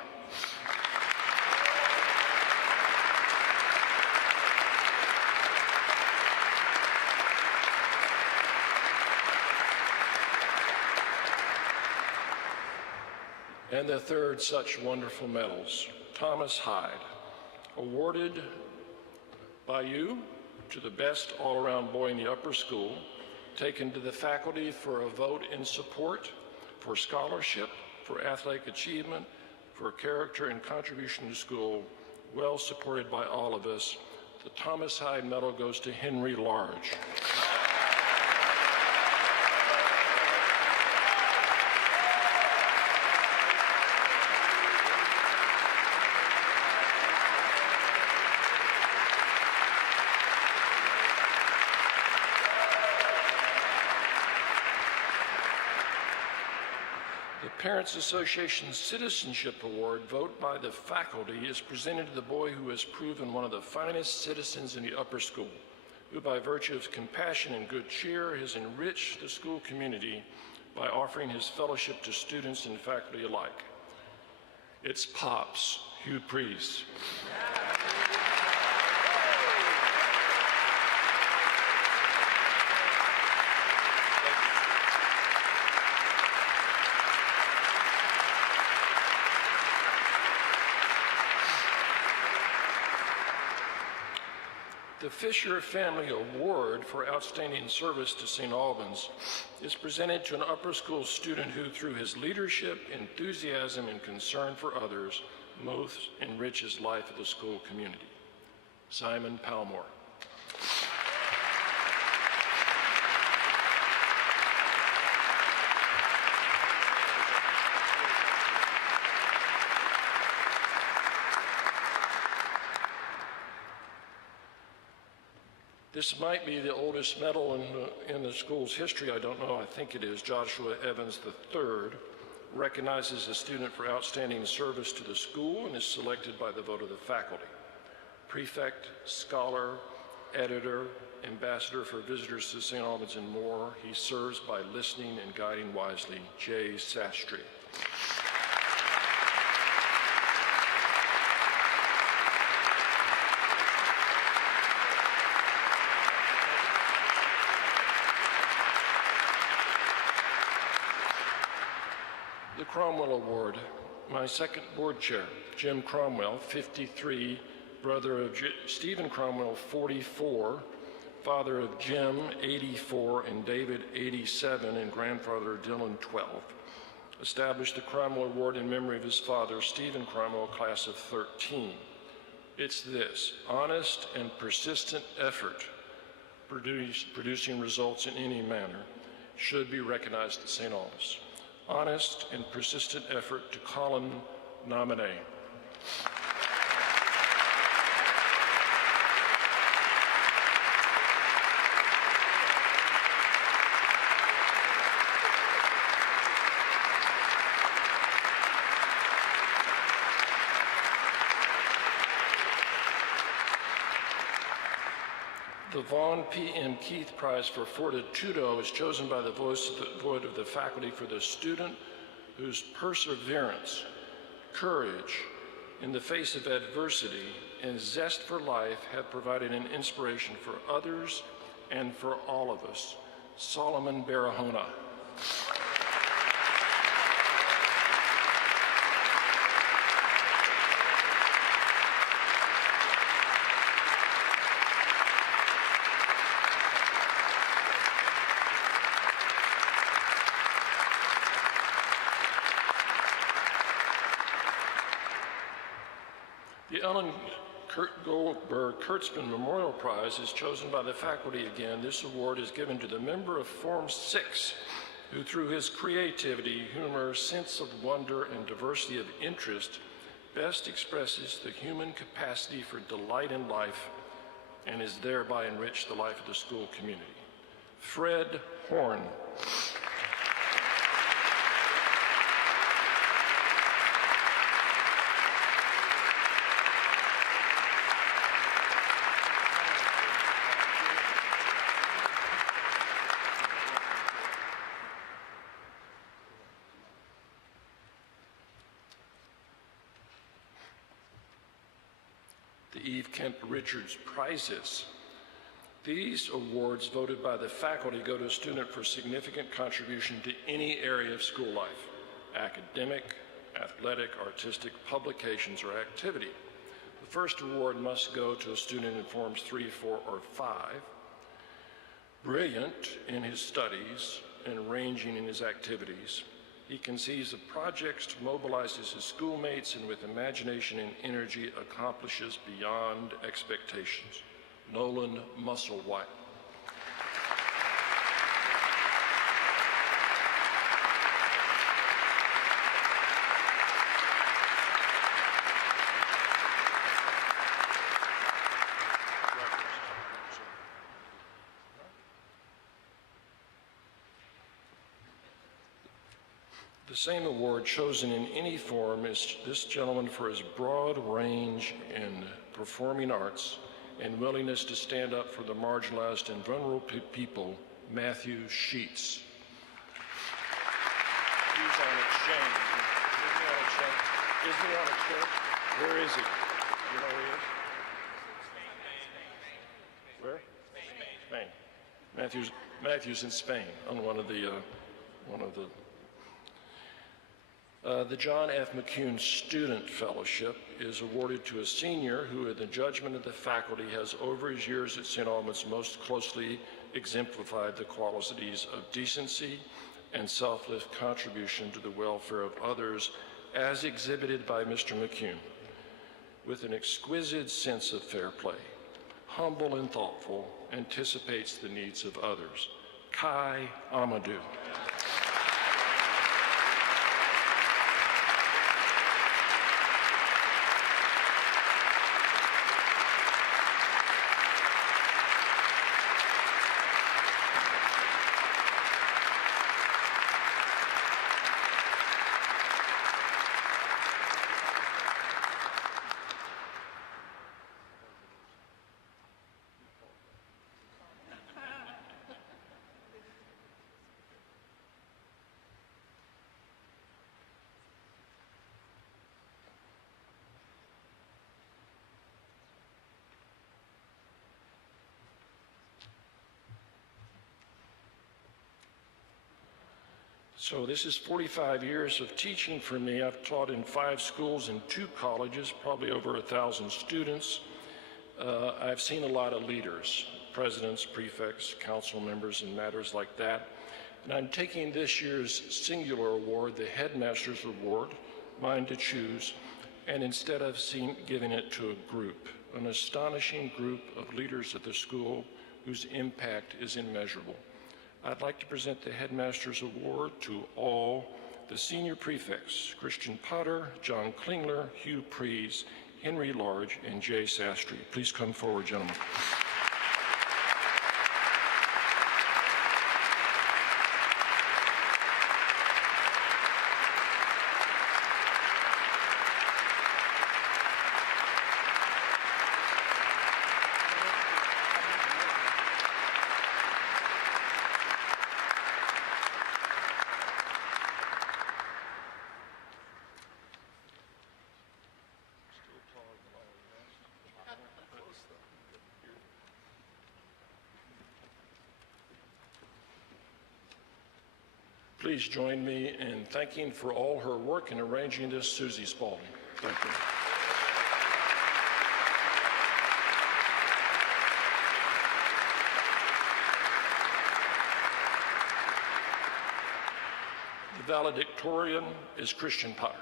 And the third such wonderful medals, Thomas Hyde, awarded by you to the best all-around boy in the upper school, taken to the faculty for a vote in support, for scholarship, for athletic achievement, for character and contribution to school, well supported by all of us. The Thomas Hyde Medal goes to Henry Large. Parents Association Citizenship Award, vote by the faculty, is presented to the boy who has proven one of the finest citizens in the upper school, who by virtue of compassion and good cheer has enriched the school community by offering his fellowship to students and faculty alike. It's Pops, Hugh Priest. The Fisher Family Award for Outstanding Service to St. Albans is presented to an upper school student who, through his leadership, enthusiasm, and concern for others, most enriches life of the school community. Simon Palmore. This might be the oldest medal in the school's history. I don't know. I think it is. Joshua Evans III recognizes a student for outstanding service to the school and is selected by the vote of the faculty. Prefect, scholar, editor, ambassador for visitors to St. Albans and more. He serves by listening and guiding wisely. Jay Sastry. Cromwell Award. My second board chair, Jim Cromwell, 53, brother of Stephen Cromwell, 44, father of Jim, 84, and David, 87, and grandfather of Dylan, 12. Established the Cromwell Award in memory of his father, Stephen Cromwell, class of 13. It's this: honest and persistent effort producing results in any manner should be recognized at St. Albans. Honest and persistent effort to Colin nominee. The Vaughn P.M. Keith Prize for Fortitudo is chosen by the vote of the faculty for the student whose perseverance, courage in the face of adversity, and zest for life have provided an inspiration for others and for all of us. Solomon Barahona. The Ellen Goldberg Kurtzman Memorial Prize is chosen by the faculty again. This award is given to the member of Form 6 who, through his creativity, humor, sense of wonder, and diversity of interest, best expresses the human capacity for delight in life and is thereby enriched the life of the school community. Fred Horn. Eve Kemp Richards Prizes. These awards voted by the faculty go to a student for significant contribution to any area of school life: academic, athletic, artistic, publications, or activity. The first award must go to a student in Forms 3, 4, or 5. Brilliant in his studies and ranging in his activities, he conceives of projects, mobilizes his schoolmates, and with imagination and energy accomplishes beyond expectations. Nolan Musselwhite. The same award chosen in any form is this gentleman for his broad range in performing arts and willingness to stand up for the marginalized and vulnerable people, Matthew Sheets. He's on exchange. Is he on exchange? Where is he? You know where he is? Where? Spain. Matthew's in Spain on one of the the John F. Mccune Student Fellowship is awarded to a senior who, in the judgment of the faculty, has over his years at St. Albans most closely exemplified the qualities of decency and selfless contribution to the welfare of others as exhibited by Mr. Mccune. With an exquisite sense of fair play, humble and thoughtful, anticipates the needs of others. Kai Amadou. So this is 45 years of teaching for me. I've taught in 5 schools and 2 colleges, probably over 1,000 students. I've seen a lot of leaders, presidents, prefects, council members, and matters like that. And I'm taking this year's singular award, the Headmaster's Award, mine to choose, and instead of giving it to a group, an astonishing group of leaders at the school whose impact is immeasurable. I'd like to present the Headmaster's Award to all the senior prefects, Christian Potter, John Klingler, Hugh Prees, Henry Large, and Jay Sastry. Please come forward, gentlemen. Please join me in thanking for all her work in arranging this, Susie Spalding. Thank you. The valedictorian is Christian Potter.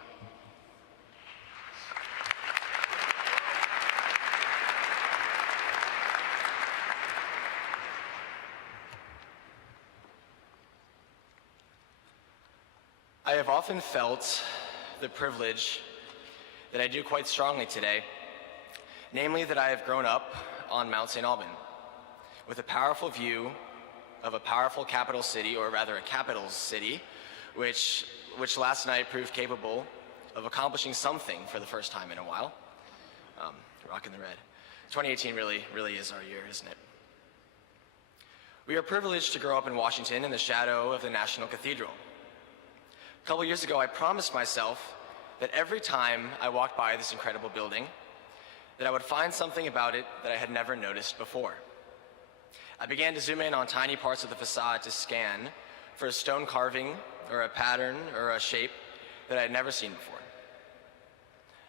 I have often felt the privilege that I do quite strongly today, namely that I have grown up on Mount St. Alban with a powerful view of a powerful capital city, or rather a capital city, which last night proved capable of accomplishing something for the first time in a while. Rocking the red. 2018 really is our year, isn't it? We are privileged to grow up in Washington in the shadow of the National Cathedral. A couple years ago, I promised myself that every time I walked by this incredible building, that I would find something about it that I had never noticed before. I began to zoom in on tiny parts of the facade to scan for a stone carving or a pattern or a shape that I had never seen before.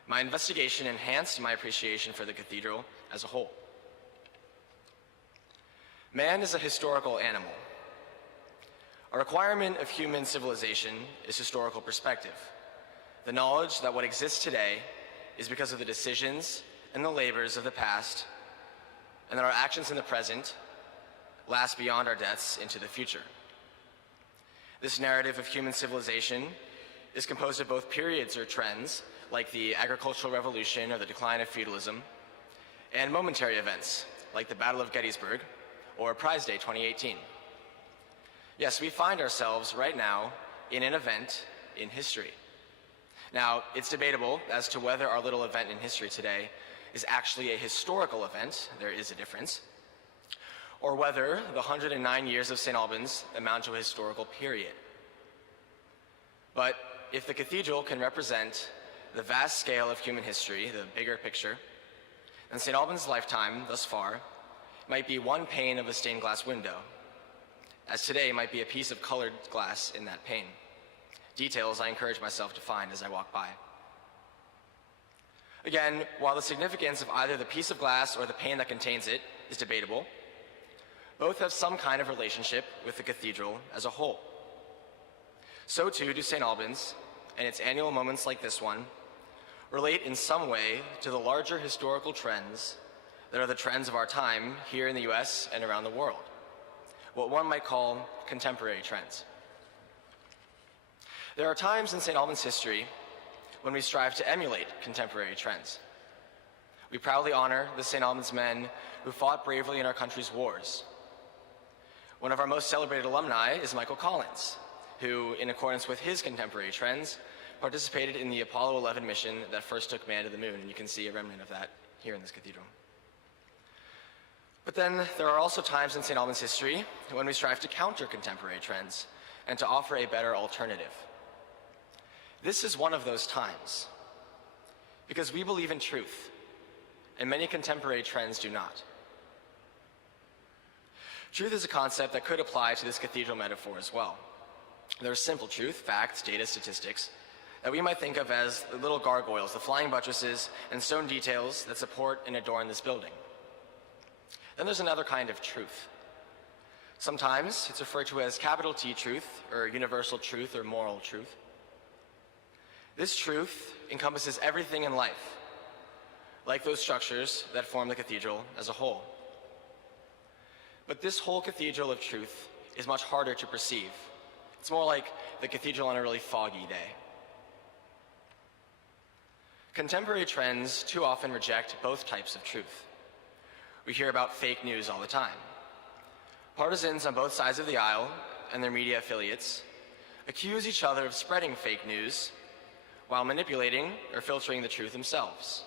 My investigation enhanced my appreciation for the cathedral as a whole. Man is a historical animal. A requirement of human civilization is historical perspective, the knowledge that what exists today is because of the decisions and the labors of the past, and that our actions in the present last beyond our deaths into the future. This narrative of human civilization is composed of both periods or trends, like the agricultural revolution or the decline of feudalism, and momentary events, like the Battle of Gettysburg or Prize Day 2018. Yes, we find ourselves right now in an event in history. Now, it's debatable as to whether our little event in history today is actually a historical event, there is a difference, or whether the 109 years of St. Albans amount to a historical period. But if the cathedral can represent the vast scale of human history, the bigger picture, then St. Albans' lifetime thus far might be one pane of a stained glass window, as today might be a piece of colored glass in that pane. Details I encourage myself to find as I walk by. Again, while the significance of either the piece of glass or the pane that contains it is debatable, both have some kind of relationship with the cathedral as a whole. So too do St. Albans, and its annual moments like this one, relate in some way to the larger historical trends that are the trends of our time here in the US and around the world, what one might call contemporary trends. There are times in St. Albans history when we strive to emulate contemporary trends. We proudly honor the St. Albans men who fought bravely in our country's wars. One of our most celebrated alumni is Michael Collins, who, in accordance with his contemporary trends, participated in the Apollo 11 mission that first took man to the moon, and you can see a remnant of that here in this cathedral. But then there are also times in St. Albans history when we strive to counter contemporary trends and to offer a better alternative. This is one of those times, because we believe in truth, and many contemporary trends do not. Truth is a concept that could apply to this cathedral metaphor as well. There is simple truth, facts, data, statistics, that we might think of as the little gargoyles, the flying buttresses, and stone details that support and adorn this building. Then there's another kind of truth. Sometimes it's referred to as capital T truth, or universal truth, or moral truth. This truth encompasses everything in life, like those structures that form the cathedral as a whole. But this whole cathedral of truth is much harder to perceive. It's more like the cathedral on a really foggy day. Contemporary trends too often reject both types of truth. We hear about fake news all the time. Partisans on both sides of the aisle and their media affiliates accuse each other of spreading fake news while manipulating or filtering the truth themselves.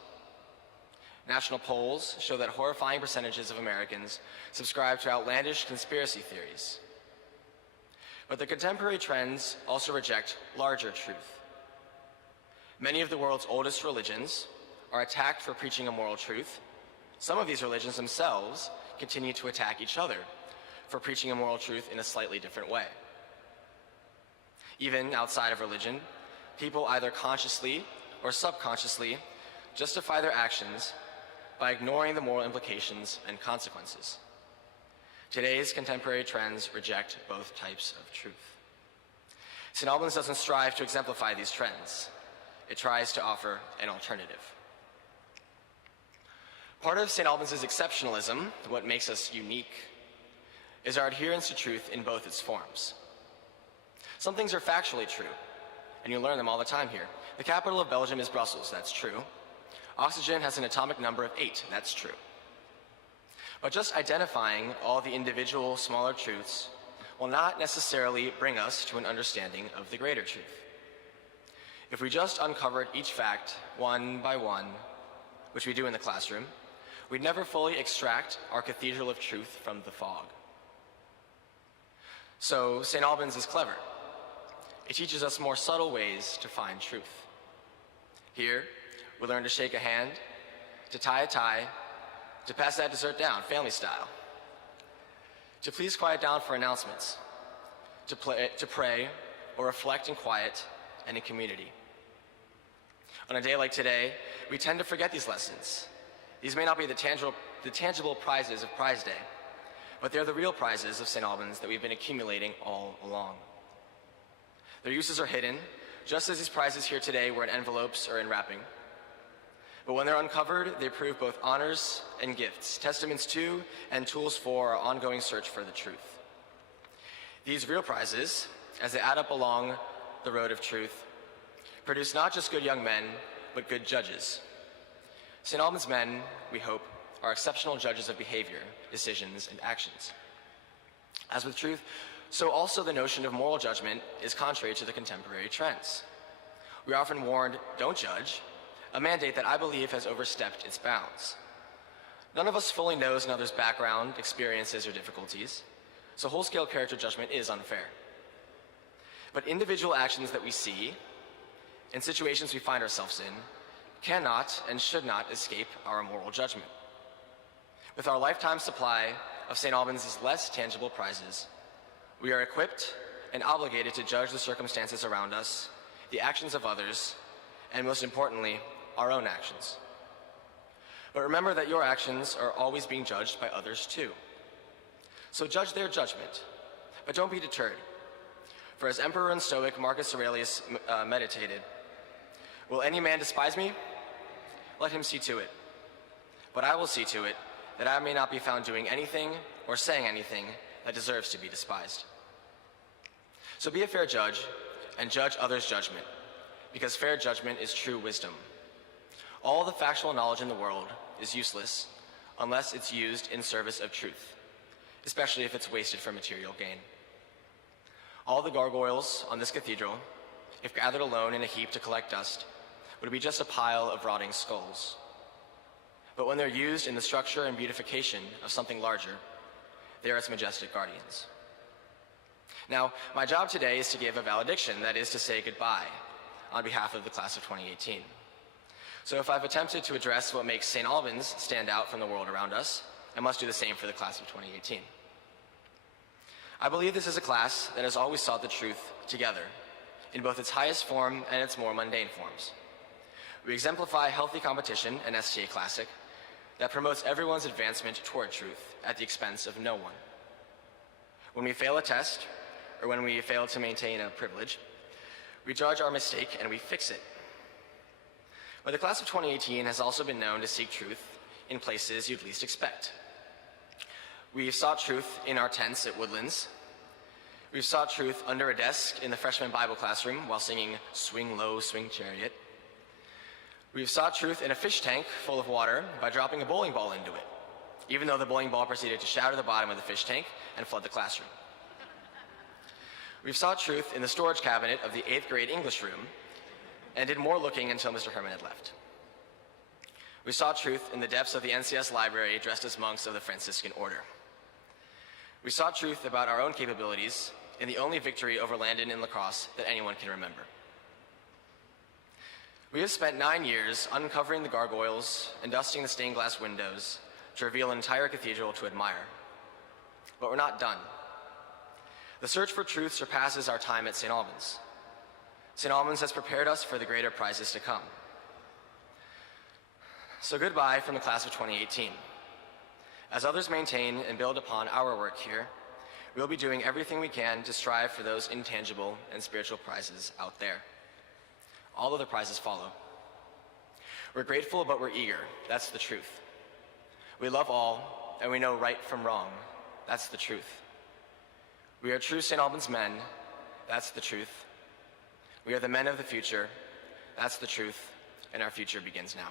National polls show that horrifying percentages of Americans subscribe to outlandish conspiracy theories. But the contemporary trends also reject larger truth. Many of the world's oldest religions are attacked for preaching a moral truth. Some of these religions themselves continue to attack each other for preaching a moral truth in a slightly different way. Even outside of religion, people either consciously or subconsciously justify their actions by ignoring the moral implications and consequences. Today's contemporary trends reject both types of truth. St. Albans doesn't strive to exemplify these trends. It tries to offer an alternative. Part of St. Albans' exceptionalism, what makes us unique, is our adherence to truth in both its forms. Some things are factually true, and you learn them all the time here. The capital of Belgium is Brussels, that's true. Oxygen has an atomic number of 8, that's true. But just identifying all the individual smaller truths will not necessarily bring us to an understanding of the greater truth. If we just uncovered each fact one by one, which we do in the classroom, we'd never fully extract our cathedral of truth from the fog. So St. Albans is clever. It teaches us more subtle ways to find truth. Here, we learn to shake a hand, to tie a tie, to pass that dessert down, family style, to please quiet down for announcements, to pray or reflect in quiet and in community. On a day like today, we tend to forget these lessons. These may not be the tangible prizes of Prize Day, but they're the real prizes of St. Albans that we've been accumulating all along. Their uses are hidden, just as these prizes here today were in envelopes or in wrapping. But when they're uncovered, they prove both honors and gifts, testaments to and tools for our ongoing search for the truth. These real prizes, as they add up along the road of truth, produce not just good young men, but good judges. St. Albans men, we hope, are exceptional judges of behavior, decisions, and actions. As with truth, so also the notion of moral judgment is contrary to the contemporary trends. We are often warned, don't judge, a mandate that I believe has overstepped its bounds. None of us fully knows another's background, experiences, or difficulties, so whole-scale character judgment is unfair. But individual actions that we see, and situations we find ourselves in, cannot and should not escape our moral judgment. With our lifetime supply of St. Albans' less tangible prizes, we are equipped and obligated to judge the circumstances around us, the actions of others, and most importantly, our own actions. But remember that your actions are always being judged by others too. So judge their judgment, but don't be deterred. For as Emperor and Stoic Marcus Aurelius meditated, will any man despise me? Let him see to it. But I will see to it that I may not be found doing anything or saying anything that deserves to be despised. So be a fair judge and judge others' judgment, because fair judgment is true wisdom. All the factual knowledge in the world is useless unless it's used in service of truth, especially if it's wasted for material gain. All the gargoyles on this cathedral, if gathered alone in a heap to collect dust, would be just a pile of rotting skulls. But when they're used in the structure and beautification of something larger, they are its majestic guardians. Now, my job today is to give a valediction, that is to say goodbye, on behalf of the class of 2018. So if I've attempted to address what makes St. Albans stand out from the world around us, I must do the same for the class of 2018. I believe this is a class that has always sought the truth together, in both its highest form and its more mundane forms. We exemplify healthy competition, an STA classic, that promotes everyone's advancement toward truth at the expense of no one. When we fail a test, or when we fail to maintain a privilege, we judge our mistake and we fix it. But the class of 2018 has also been known to seek truth in places you'd least expect. We've sought truth in our tents at Woodlands. We've sought truth under a desk in the freshman Bible classroom while singing "Swing Low, Swing Chariot." We've sought truth in a fish tank full of water by dropping a bowling ball into it, even though the bowling ball proceeded to shatter the bottom of the fish tank and flood the classroom. We've sought truth in the storage cabinet of the 8th grade English room and did more looking until Mr. Herman had left. We sought truth in the depths of the NCS library dressed as monks of the Franciscan order. We sought truth about our own capabilities in the only victory over Landon in lacrosse that anyone can remember. We have spent 9 years uncovering the gargoyles and dusting the stained glass windows to reveal an entire cathedral to admire. But we're not done. The search for truth surpasses our time at St. Albans. St. Albans has prepared us for the greater prizes to come. So goodbye from the class of 2018. As others maintain and build upon our work here, we'll be doing everything we can to strive for those intangible and spiritual prizes out there. All other prizes follow. We're grateful, but we're eager. That's the truth. We love all, and we know right from wrong. That's the truth. We are true St. Albans men. That's the truth. We are the men of the future. That's the truth, and our future begins now.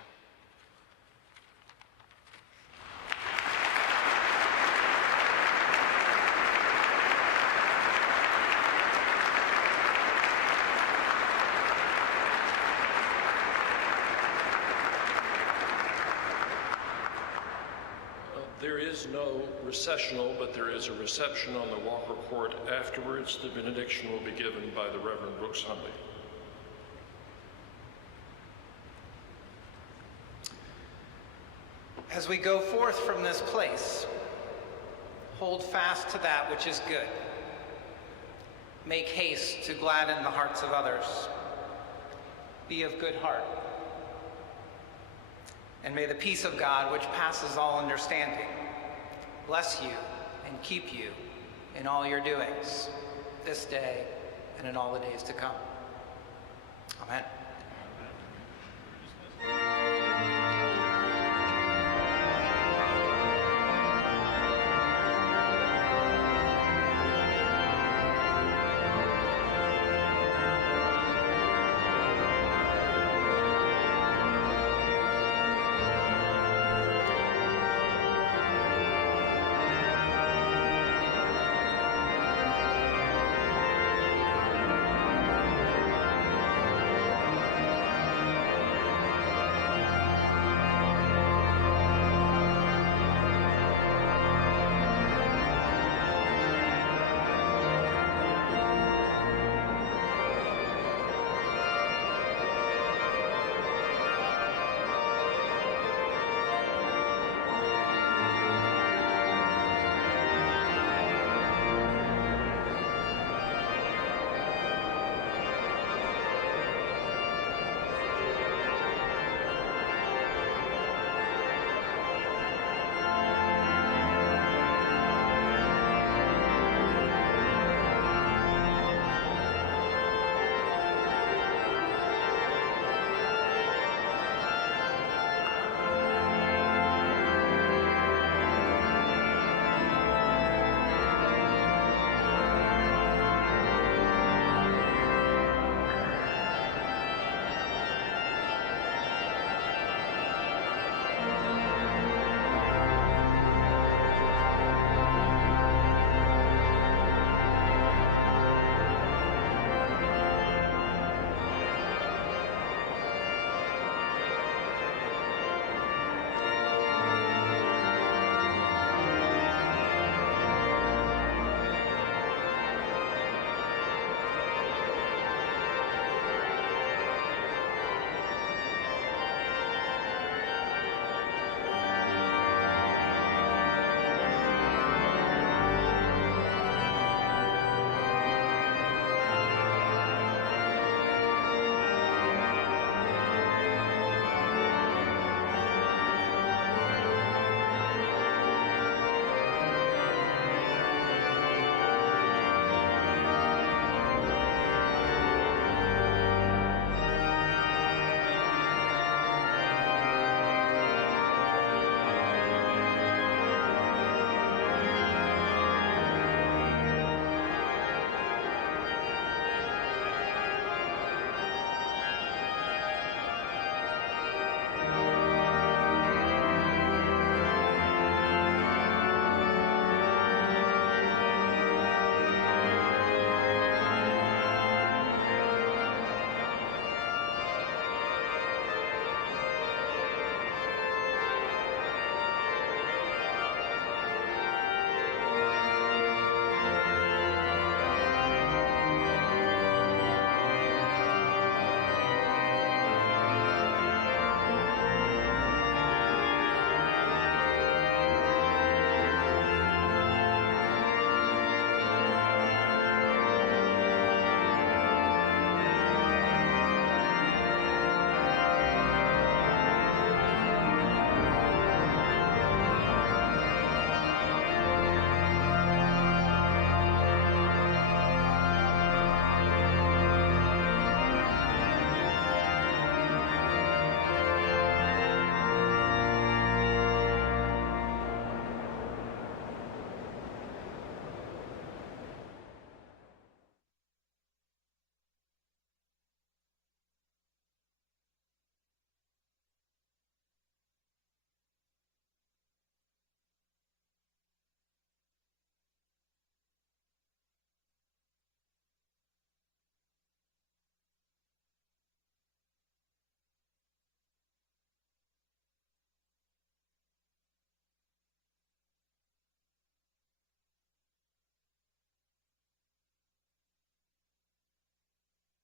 There is no recessional, but there is a reception on the Walker Court afterwards. The benediction will be given by the Reverend Brooks Huntley. As we go forth from this place, hold fast to that which is good. Make haste to gladden the hearts of others. Be of good heart. And may the peace of God, which passes all understanding, bless you and keep you in all your doings, this day and in all the days to come. Amen.